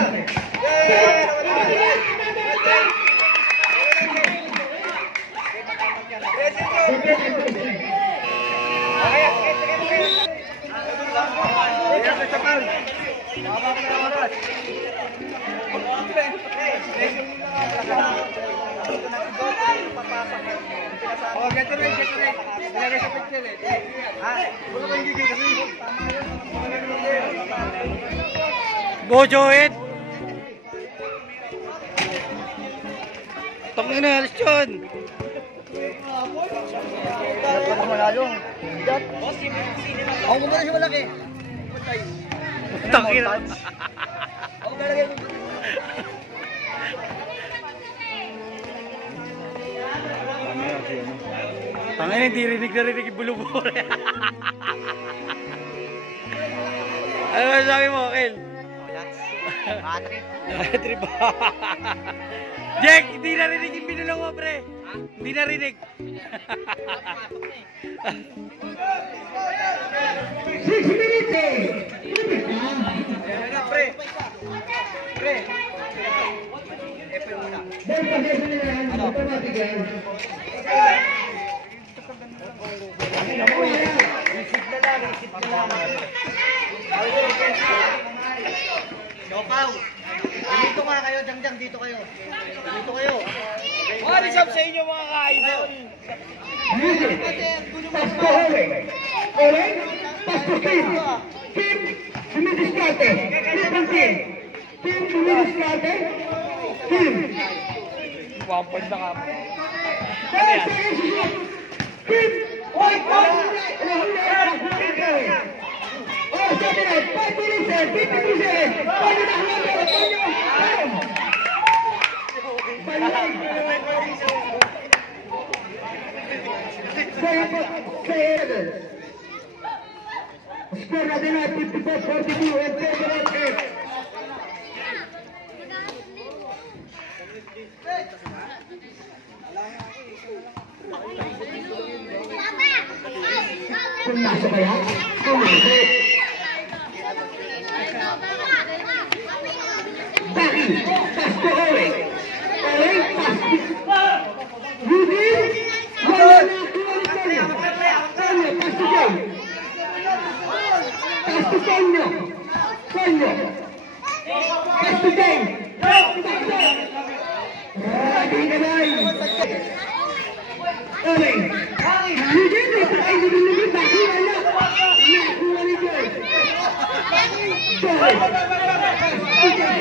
Oh, get ready, get ready. Ilagay sa picture eh. Ha? Wala kang gigil kasi. Go, Joed! Tangin na, alis yun! Ako mo na siya malaki. Tangin na! Ako lalagay mo. Tangin na, hindi rinig na rinig yung bulubor. Ano ba sabi mo, Kel? Trip. Jack, hindi narinig yung binulong mo, pre. Hindi narinig. 6 minutes eh. Pre. Pre. Epe muna. Dahil pag-esa nila yan, automatic yan. Receipt na lang. Yokaw. Dito nga kayo, Jangjang, dito kayo. Dito kayo. Mga risab sa inyo, mga ka-idol. Pasko Owen. Owen, Pasko Kim. Kim, dumidiskarte. Kim ang Kim. Kim, dumidiskarte. Kim. Wampad na ka. Kim. Oy, Kim. Oh, 7 minutes, 5 minutes, 50 minutes. Paano na ako? Skor natin na 54-42 and 7-8. Pumasok kaya? Pumasok. Baki, Pasko Owen. Owen, Pasko. Rudy, wala na Kanya. Kanya, Pasko Jay. Pasko Kanya. Kanya. Pasko Jay. Ragi ka na. Owen. Rudy, ay nilulungin. Baki, wala. Nakuha ni Jay. Joy. Pasko Jay.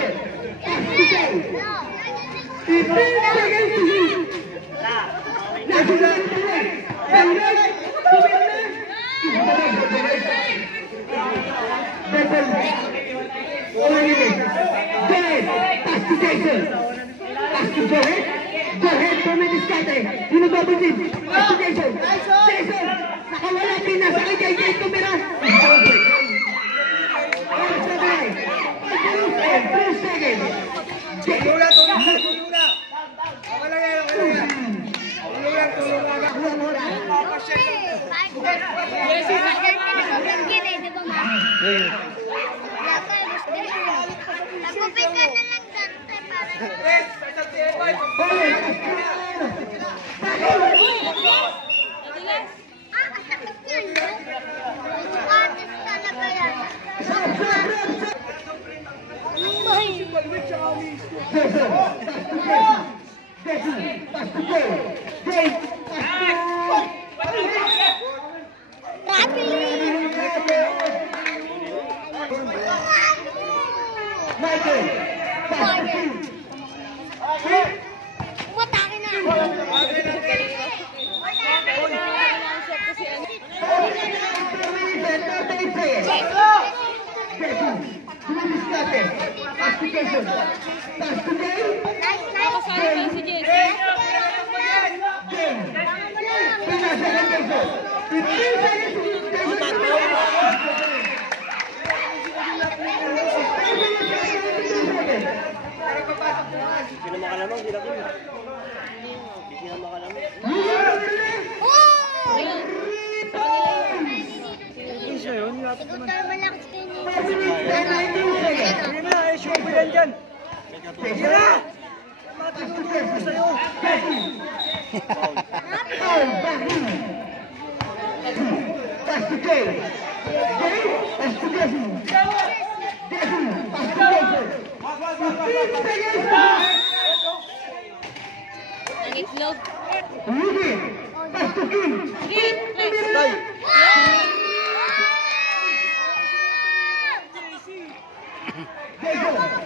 sila makalamang, hindi na ko. Hindi sila makalamang. Hindi siya yun, lapit naman. Hindi na, eh, sure ko yan dyan. Sige na! Matinulungan ko sa'yo. Ang itlog.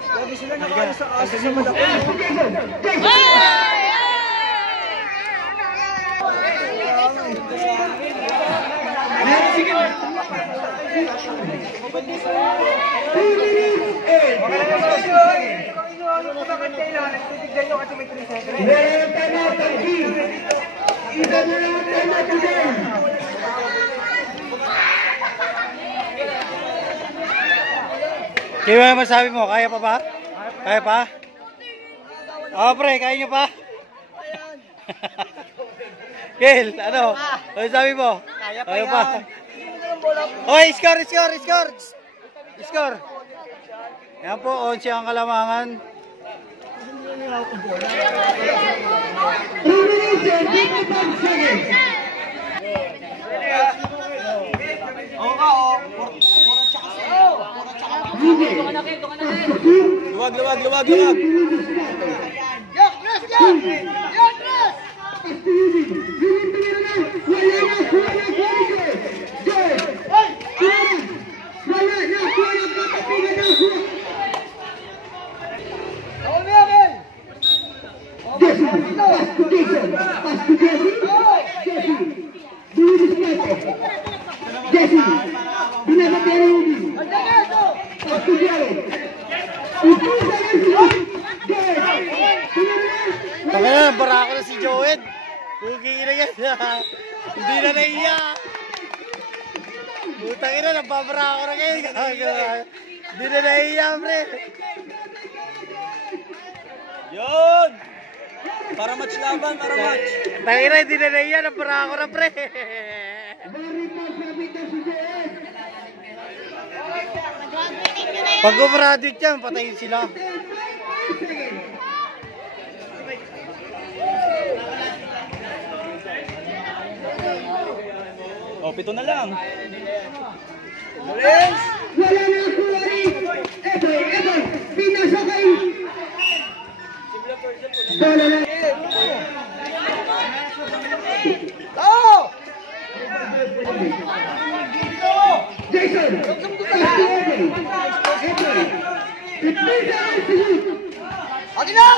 Lagi sila nakala sa asa sa madako. Kaya ano masabi mo? Kaya pa ba? Kaya pa? Oo pre, kaya nyo pa? Kel, ano? Ano sabi mo? Kaya pa. Hoy, score! Score! Yan po, 11 ang kalamangan. Luwag. Tangina, barako na si Joed. Pugi na yan. Hindi na naiya. Putang ina, nababarako na kayo. Hindi na naiya, pre. Yun! Para match laban, para match. Tangina, hindi na naiya. Nabarako na, pre. Pag umaradit yan, patayin sila. Oh, 7 na lang. Wala na ako wari. Ito, pinasakay. Wala na. Jason! Okay na!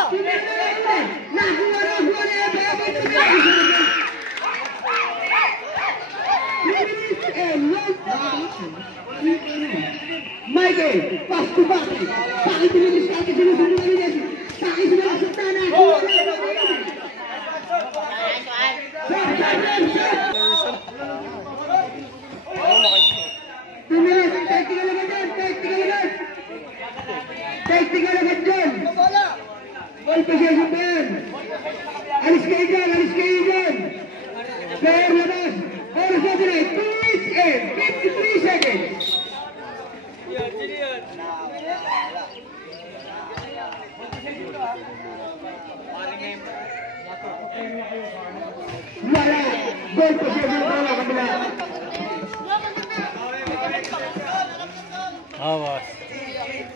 Michael, pass to Baki. Baki tumilis ka atin sinusunod namin yan. Baki sumalas sa tanah. Tumilis, technical agad dyan, technical agad dyan. Ball possession ba yan? Alis kayo dyan. Player labas. Oras na din ay 2 minutes and 53 seconds. Wala. Ball possession ba lang kabila? Awas.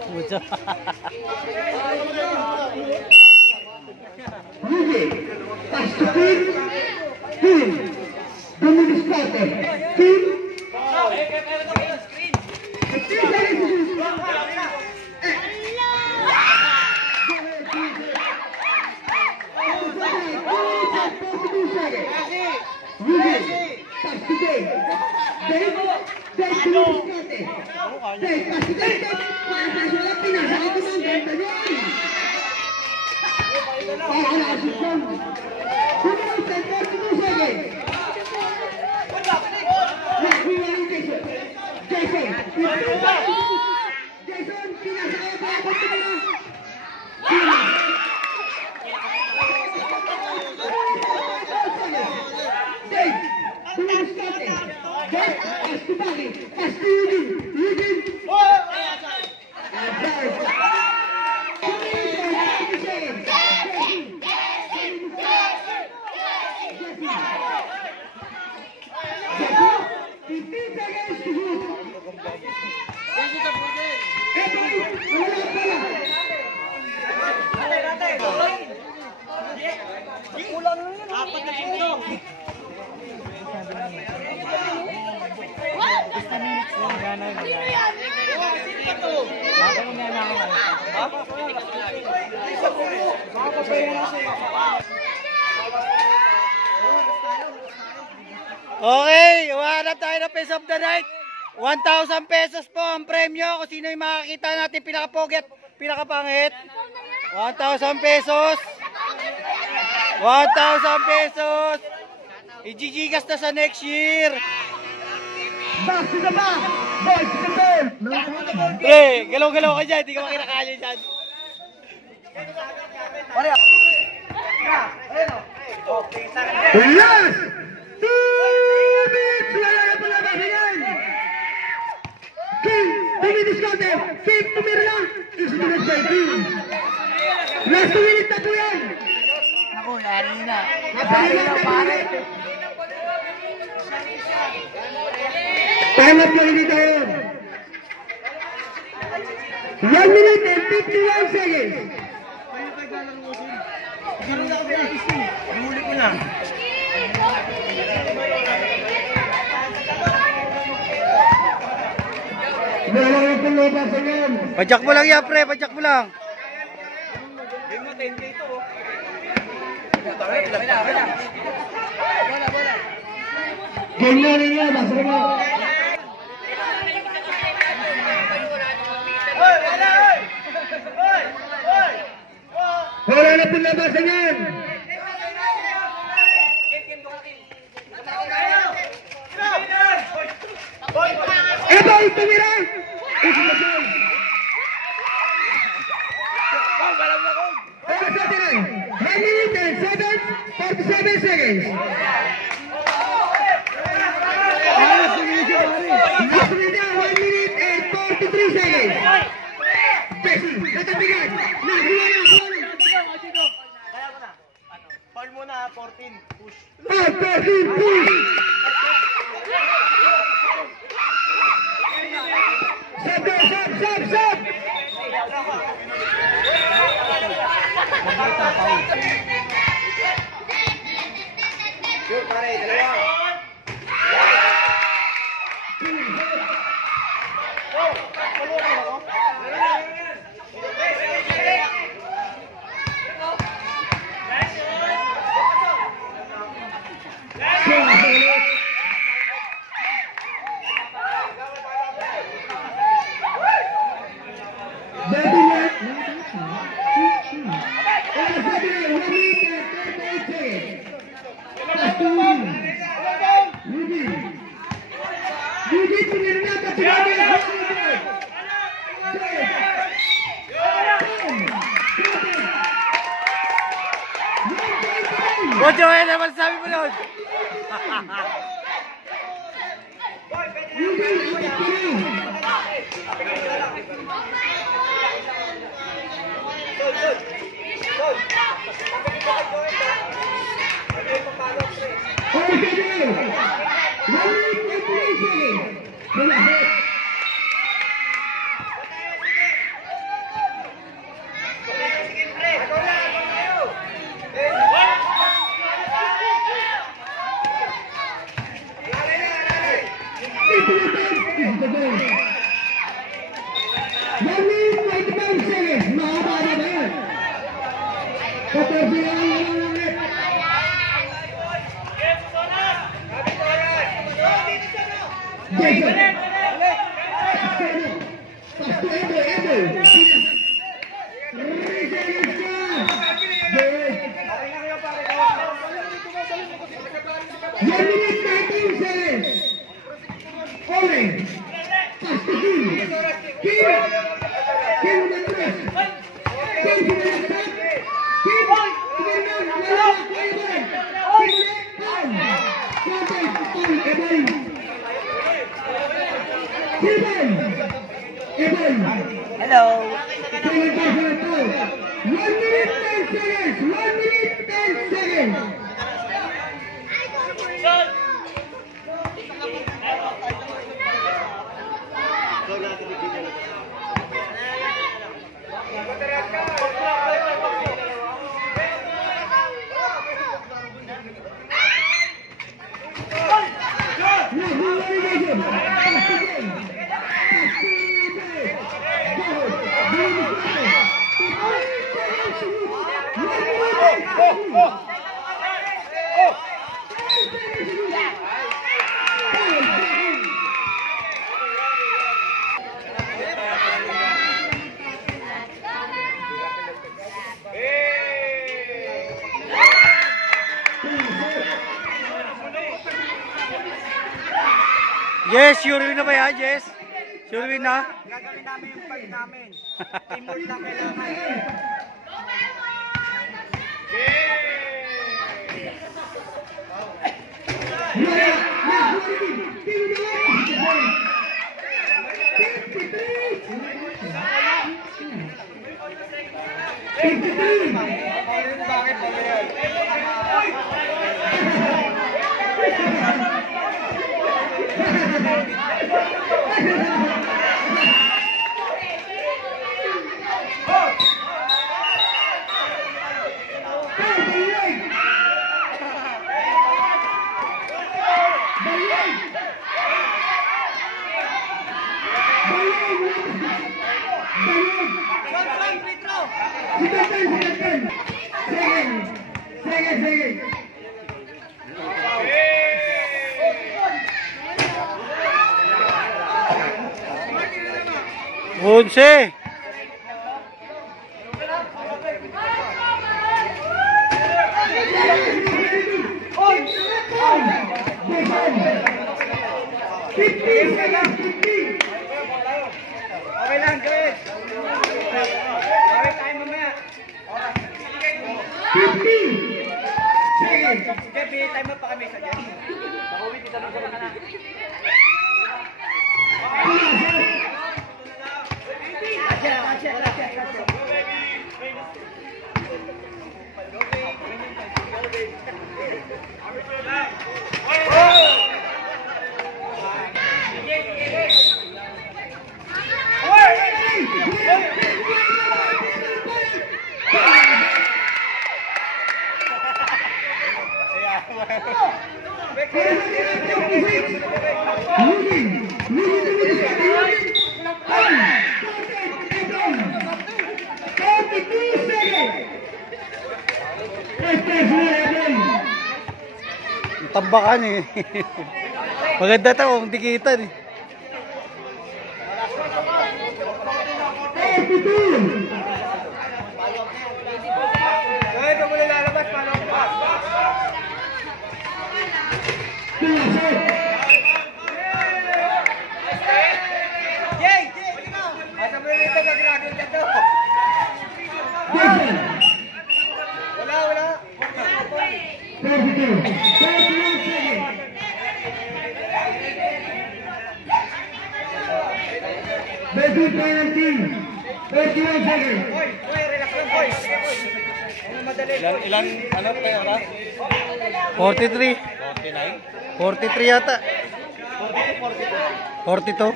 Mucho. Rudy, pass to Tim. Dominis Pate. Tim. Okay, uhanap tayo ng piece of the night. 1,000 pesos po ang premyo kung sino yung makakita natin pinakapogi at pinakapangit. 1,000 pesos. 1,000 pesos. I-gigigas na sa next year. Back to the back! Boys to the goal! Pre, galaw-galaw ka dyan. Hindi ka makinakaya dyan. Last 2 minutes! Wala na pala ba yan? King, dumidiskarte. King, tumira lang. Isunod kay King. Last 2 minutes na po yan. Ako, yari na. Yari na, pare. Time up lang dito yun. 1 minute and 51 seconds. Huli ko na. Wala na pong labasan yan. Padyak mo lang yan, pre. Padyak mo lang. Game mo, 10K ito. Game na rin yan. Basta mo. Wala na pong labasan yan. Ito, tumira. Oras natin ay 1 minute and 47 seconds. Last minute, 1 minute and 43 seconds. Pesi, natabigan. Nakuha na. Foul muna, 14. Push. 14, push. Sub. Sure, pare, dalawa. O, Joel, naman sabi mo nun. Hello. 1 minute 10 seconds. 1 minute 10 seconds. Go. Yes, sure win na ba yan? Yes? Sure win na? Gagawin namin yung pag namin. Teamwork lang kailangan. Sige. 11. Okay lang, guys. Okay tayo mamaya. 50 seconds. Sige, bigay tayo mo pa kami sa dyan. Tambakan eh. Maganda to, ang dikitan eh. Guys, huwag mo nilalabas, paano ako pa? Jay! Asa mo yung ito mag-graduate ka to? Wala. 31 seconds. Boy, relax lang, boy. Sige, boy. Ano madali? Ilan, ano pa yun, ha? 43. 43 yata. 42.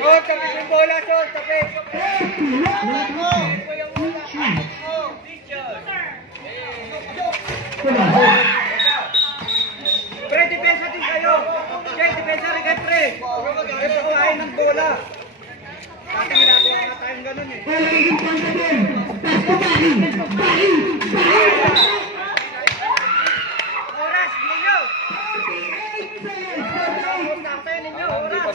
Oh, tapis yung bola, Sol. Tapis. Pre, depensa din kayo. Jay, depensa rin kayo, pre. Pre, pakuhain ng bola. Dati ginagawa nga tayong ganun eh. Oras, ninyo. Oras, ninyo, oras.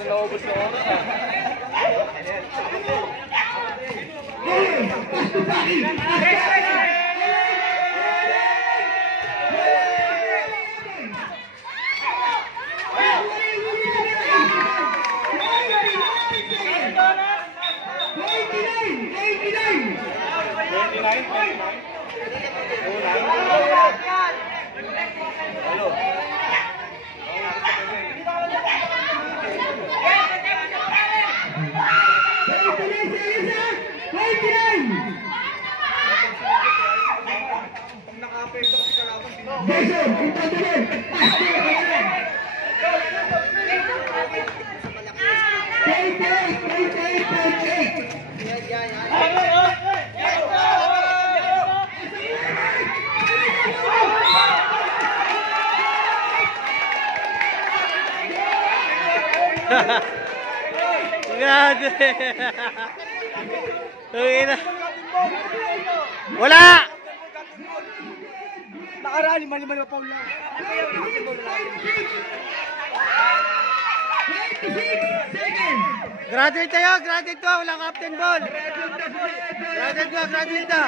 Grabe. Tangina. Wala! Nakaraan, lima na pa ulang. Graduate tayo, graduate ko. Walang captain ball. Graduate ko, graduate na.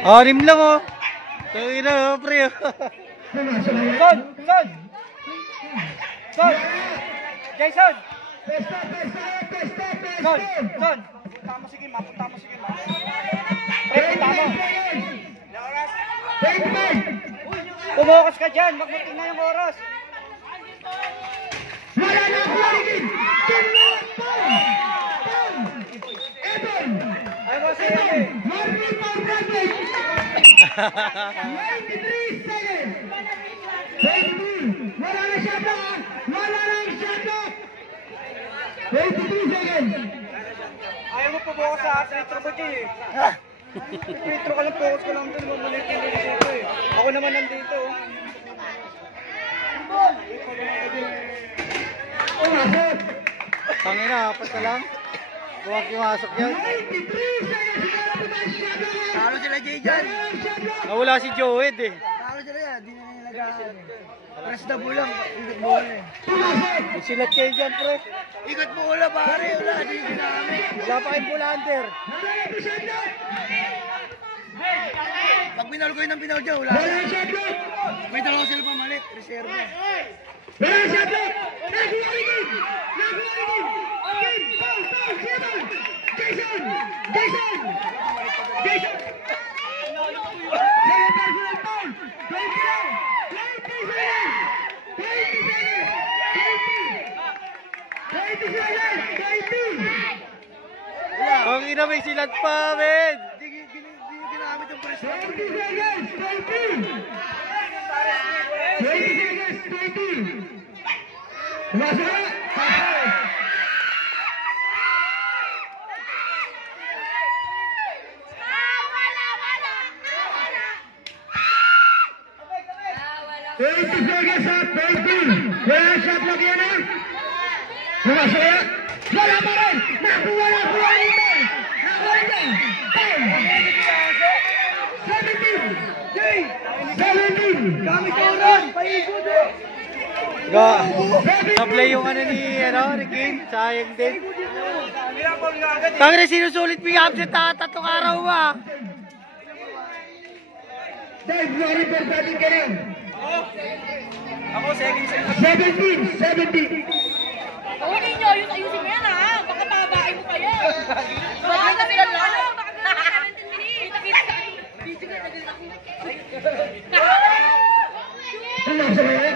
Anim lang oh. Tangina pre. Son! Jason! Son! Punta mo sige, mapunta mo sige, ma. Pre, punta mo. Pumokas ka dyan, magmuting na yung oras. Wala na ako ulitin! Ay mo siya eh. 93 seconds! 23! Wala na siya po! Wala na siya po! 23 seconds! Ayaw mo pumokas sa retro mo dyan eh. Retro ka lang, focus ko lang doon, mamulit yung dito eh. Ako naman nandito oh. Tangina, apat na lang. Huwag imasok yan. 93 seconds! Talo sila Jay dyan. Nawala si Joed eh. Talo sila yan, di na nilagay. Press na bulang, ikot bola eh. Silat kayo dyan pre. Ikot bola pare, wala, di yung ginamit. Wala pa kayong bulander. Pag binalo kayo ng binaw dyan, wala. Wala na siya po! May dalawa sila pamalit, reserve. Wala na siya po! Nakuha ulitin! Nakuha ulitin! Game! Foul! Foul! Simon! Jason! Jason! Jason! Second personal foul! 20 lang! 20 seconds! 20 seconds! 20 seconds! 20! Tangina, may silat pa men. Di ginamit yung press na. 20 seconds! 20! 20 seconds! 20! Pumasok na! Pasok! Seconds at 20. Wala shot lagi yan ha. Pumasok na. Wala pa rin. Nakuha na. Nakuha rin. Nakuha rin. 17. 17. Gamit yung run, paikot eh. Sablay yung ano ni Kim. Sayang din. Tangina, sinusulit mo yung absent na tatlong araw ba? Dave, sorry for batting ka rin. Ako, second. 17. 17. Huwagin nyo, ayusin mo yan ha. Baka pababain mo pa yan. Baka na sila lang. Baka na 17 minutes. Video ka na din ako. Pumasok na.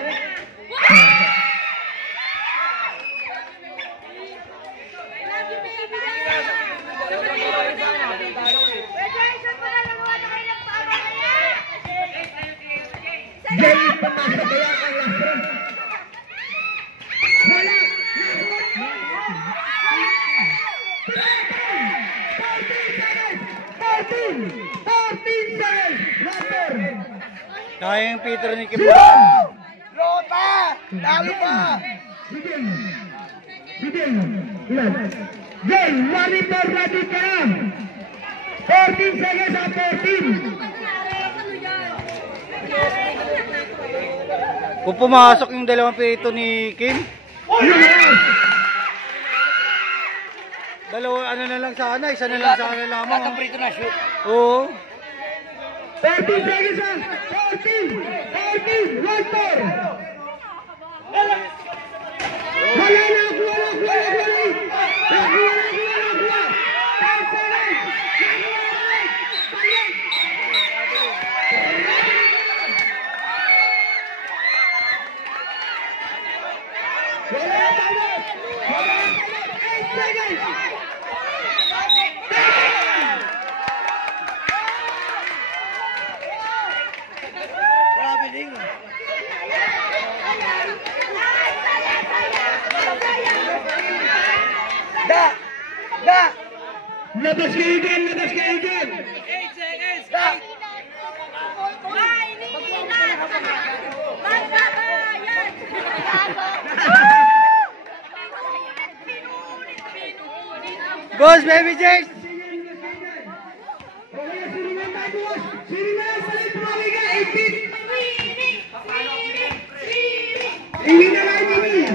Jay, pumasok kaya ang last round. Wala! 14 seconds! 14 seconds! Number! Kaya yung Peter ni Kim. Lota! Talo pa! Jay, 1 ready ka na. 14 seconds at 14. Kung pumasok yung dalawang pirito ni Kim, dalawa ano na lang sana, isa na lang sana lamang. Ang prito na shoot. Oo. 14 seconds at 14. 14. 1 more. Wala na, Grabe din. Da! Labas kayo dyan! Labas kayo dyan! 8 seconds! Da! Goes baby James! Hindi na lang ini!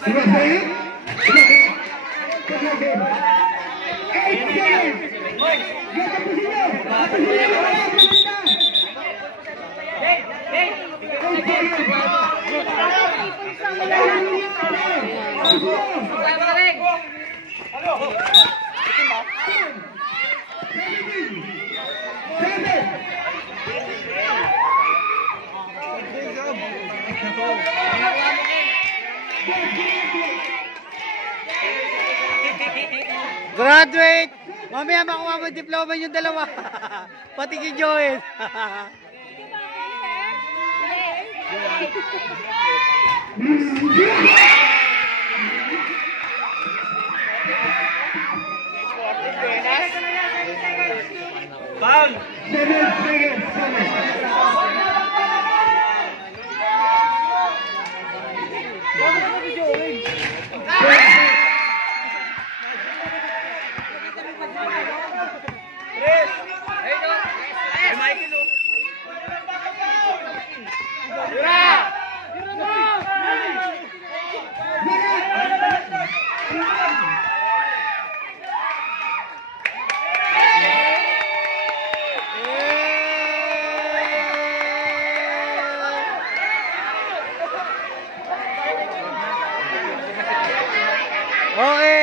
Labas kayo? Graduate! Mamaya makuha mo diploma yung dalawa. Pati kay Joel. Foul! 7 seconds! Okay.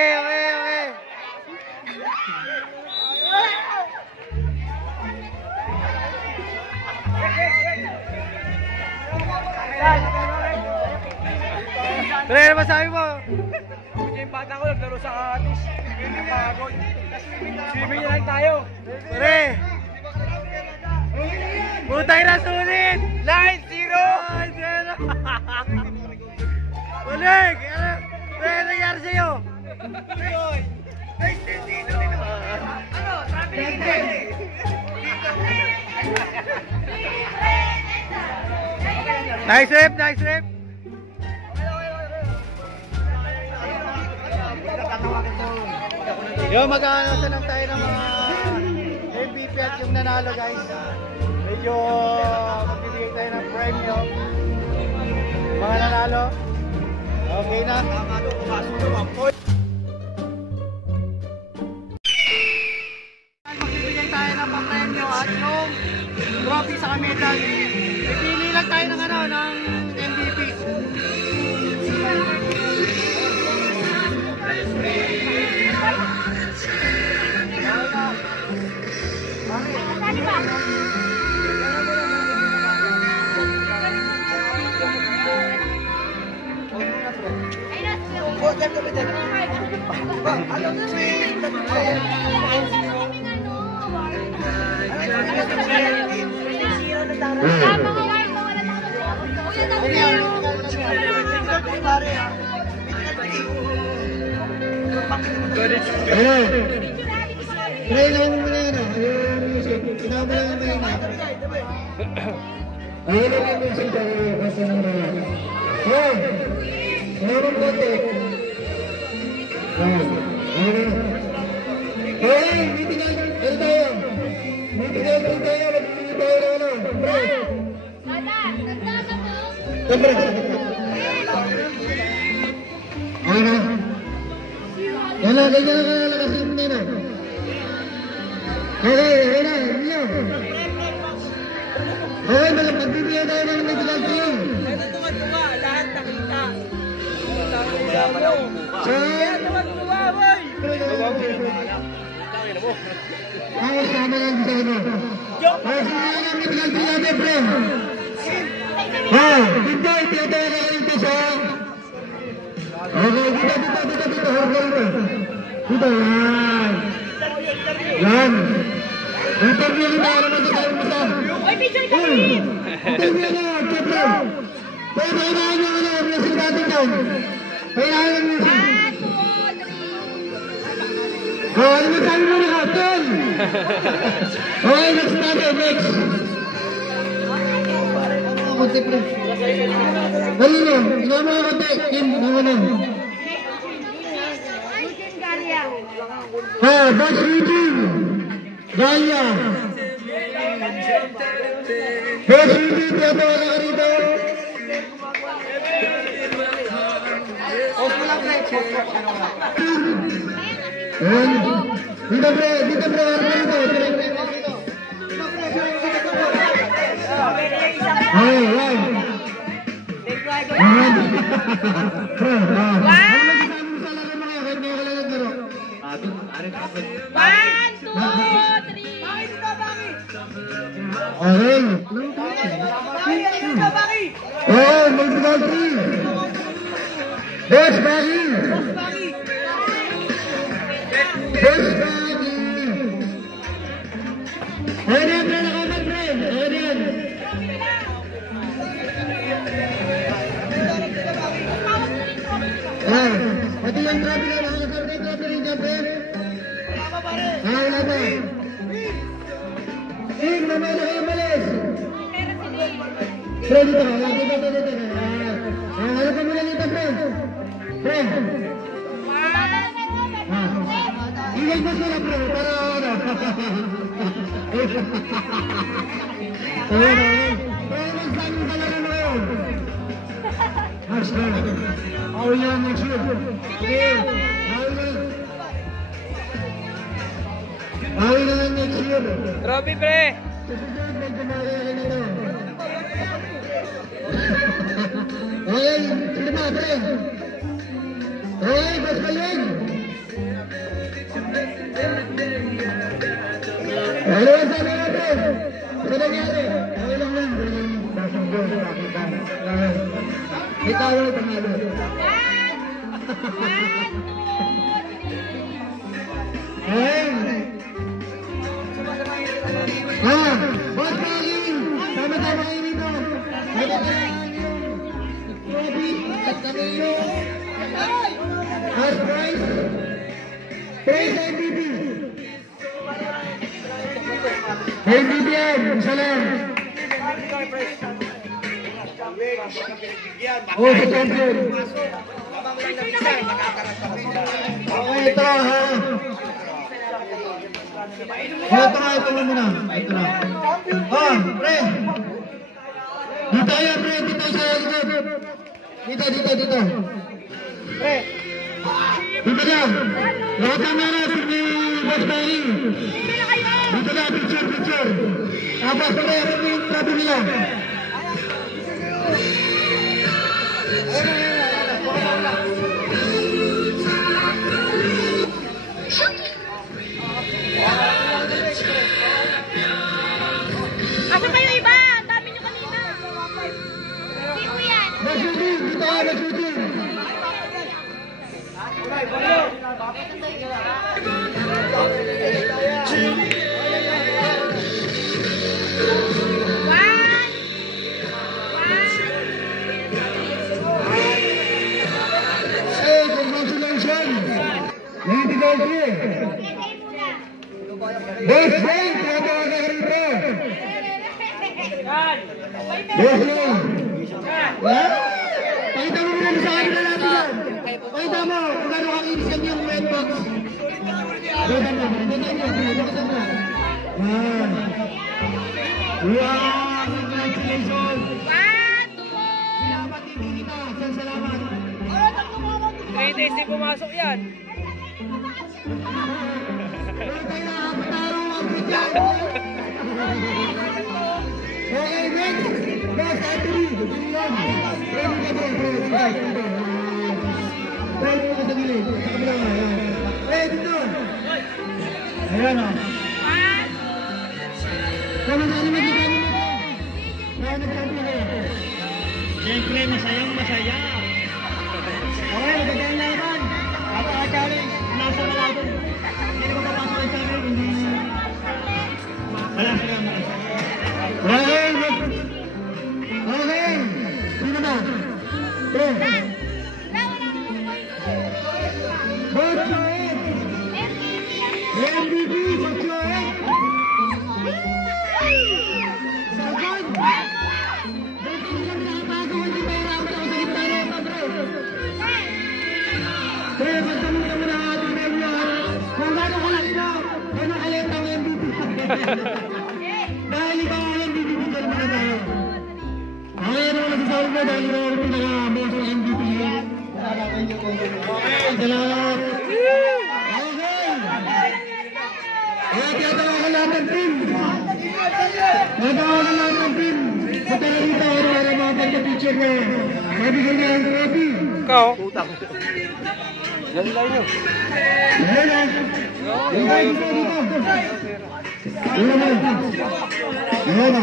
Pre, ano masabi mo? Yung bata ko naglaro sa Katis. Nakagod. Swimming na lang tayo. Pre! Putay na sulit! 9-0! 9-0! Ulig! Pre, ano nangyari sa'yo? Nice rep! Yo, mag-aanasan lang tayo ng mga MVP at yung nanalo guys. Medyo magbibigay tayo ng premium. Mga nanalo. Okay na. Magbibigay tayo ng pa-premium at yung trophy sa medal. Pipili lang tayo ng ng MVP. Try lang muna yan. Yung music. Tinawa mo lang ang mahina. Ayun lang yung minsan tayo kasi ng rola. Oh! Tinawa mo konti. Oh! Okay, mitigal tayo. Mitigal tayo. Magbibigay tayo na ano. Pre! Pre! Okay na. Yan lang, ganyan lang kalakasin mo na. Okay, okay na. Okay, magbibigay tayo ng medical team. Lahat nakita. So, ay, sama lang sa ano. Ay, sama lang medical team natin, pre. Ah, dito, itiyatay na kayo ito sa... Okay, dito. Horror mo. Dito, yan. Yan. Interview kita naman sa kayo mo sa... Oy, picture kami! Interview na, Kepro. Kaya pahinaan nyo ano, music natin doon. Pahinaan ng music. Oh, ano mo sabi mo na ka? 10! Okay, next natin, next. Konti, pre. Dali na, inama ka konti. Kim, ano. Ah, Boss Eugene. Galia. Boss Eugene, tiyatawa ka rito. Post mo lang, pre. Ayan. Dito, pre. Dito. Ay, ay. Ayan. Pre, ah. Ano masasabi mo sa laro mga kahit mga kailangan laro? 1, 2, 3. Okay. Oh, multiple three. Boss Baggy. Ayan yan, pre. Nakaman, pre. Ayan yan. Ah, pati yung trophy na nakakasar kayo trophy rin dyan, pre. Wala ba? Mamaya na kayo malis. Pre, dito ka. Dito. Ano ka muna dito, pre? Pre. Ingay mo sila, pre. Para ano. Ayan. Pre, magsabi ka lang ano yun. Hashtag. Awal na next year. Okay. Awal na next year. Trophy, pre. Susunod, magkumari na ito. Okay, sino ba, pre? Okay, Boss Kaling. Ano ang sabi nga, pre? Sa nangyari? Okay lang lang. Basundo, nakita. Ikaw ang panalo. Okay. Ah, Boss Kaling. Sama-sama kayo dito. At kami yung as prize praise MVP yan, isa lang sa champion. Okay, ito ha. Ito na muna. Ito na. Pre. Dito yan, pre. Dito sa likod. Dito. Pre. Dito na. Lahat na meron si Boss Bailey. Dito na, picture. Tapos pre, ano yung trabi nila? Asa kayo iba? Ang dami nyo kanina. Sino yan? Nasutin, dito ka, nasutin. Hey, congratulations. Medical team. Boss Frank, tinatawa ka rito. Wesley. Ha? Pakita mo muna sa akin na natin yan. Pakita mo kung gano'n kakinisyan yung red box. Doon mo. Wow! Congratulations! Salamat din kita. Salamat. 3 days din pumasok yan. Wala tayo nakapataro ang bigyan. Okay, next. Next, Anthony. Ready ka bro, bro. Ready mo ka sa gilid. Sa kabila nga. Ready to. Ayan o. Kama na naman kita mo ito. Kaya nagsabi ko. Siyempre, masayang masaya. Okay, magandang laban. Challenge. Nasa malaban. Hindi ko papasok ang challenge. Hindi. Wala sila. Okay. Okay. Sino ba? Bro. Botchoet. MVP. Botchoet. Sakon. Dito sila pinapasok. Hindi pa hirapan ako sa gitna nito, bro. Pre, magtanong mo na ating member. Kung gano'ng kalaki na, gano'ng kalita ang MVP. Dahil ikaw ang MVP, dyan mo na tayo. Okay, ano na sasabi mo dahil ikaw ang pinaka-most MVP. Okay, salamat. Okay. Kaya tinatawagan natin ng team. Tinatawagan natin ng team. Punta na dito para makapag-picture mo. Mabigay na ang trophy. Ikaw? Putang. Yan lang yun. Ayan na. Dito. Ayan na. Ayan na.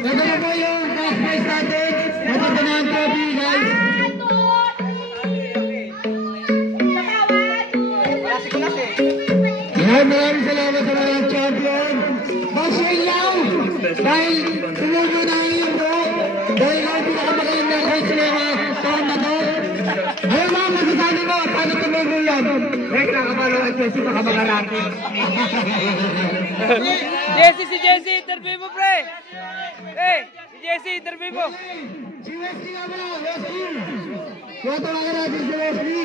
Ito na po yung cash prize natin. Maganda na ang trophy, guys. Maraming salamat sa mga champion. Baswell lang! Dahil tulog mo na ngayon bro. Dahil ang pinakamagaling na coach na mga taon na to. Ayaw mga masasabi mo, paano tumulong yan? Wait lang, kapalo at Jesse, baka mag-arakin. Si Jesse, interview mo, pre! Si Jesse, interview mo! Si Wesley nga ba? Wesley! Tuwatawagan natin si Wesley.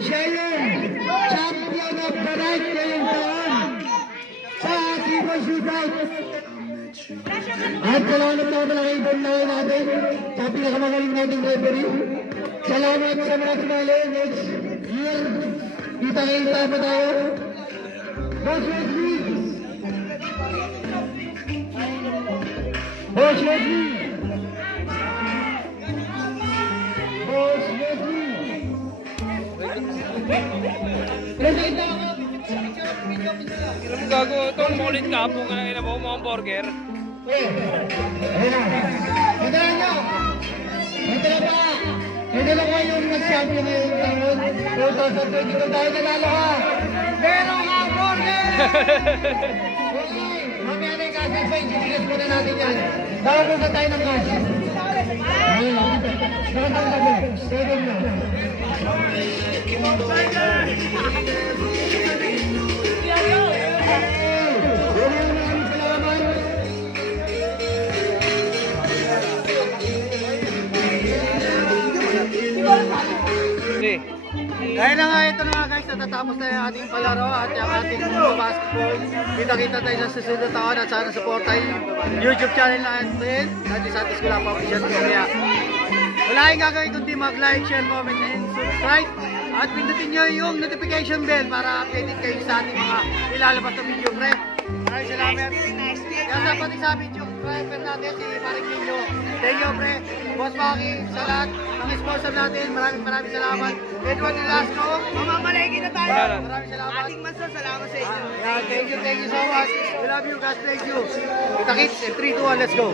Siya yung champion of the night ngayong taon sa Tibo Shootout. At salamat na pala kayo doon natin sa pinakamagaling nating referee. Salamat sa mga tumali. Next year, kita pa tayo. Boss Wesley! Boss Wesley! Boss Wesley! Kailan mo gago itong makulit ka po ka na mo mga burger? Ayan na. Ito na nyo. Ito na ba? Ito na kayo yung nag-champion ngayong taon. 2022 tayo nanalo ka. Meron ka burger! Okay. Mamaya na yung cash sa inyo. Muna natin yan. Dalawa tayo ng cash. Ayan. Nakatang-tabi. Pwede mo. Dahil na nga, ito na nga guys, natatapos na yung ating palaro at yung ating basketball. Kita-kita tayo sa susunod na taon at sana supportahin yung YouTube channel natin. Dati sa ating School of Official. Kaya wala kayong gagawin kundi mag-like, share, comment, and subscribe. At pindutin nyo yung notification bell para updated kayo sa ating mga ilalabas na video, pre. Maraming salamat. Kaya sa pati sa video, subscriber natin si Paring Nino. Thank you, pre. Boss Maki, sa lahat ng sponsor natin, maraming salamat. Edward Velasco, Mamamalagi na tayo! maraming salamat. Ating manso, salamat sa inyo. Yeah, thank you so much. We love you guys, thank you. Kita-kits in 3, 2, 1, let's go.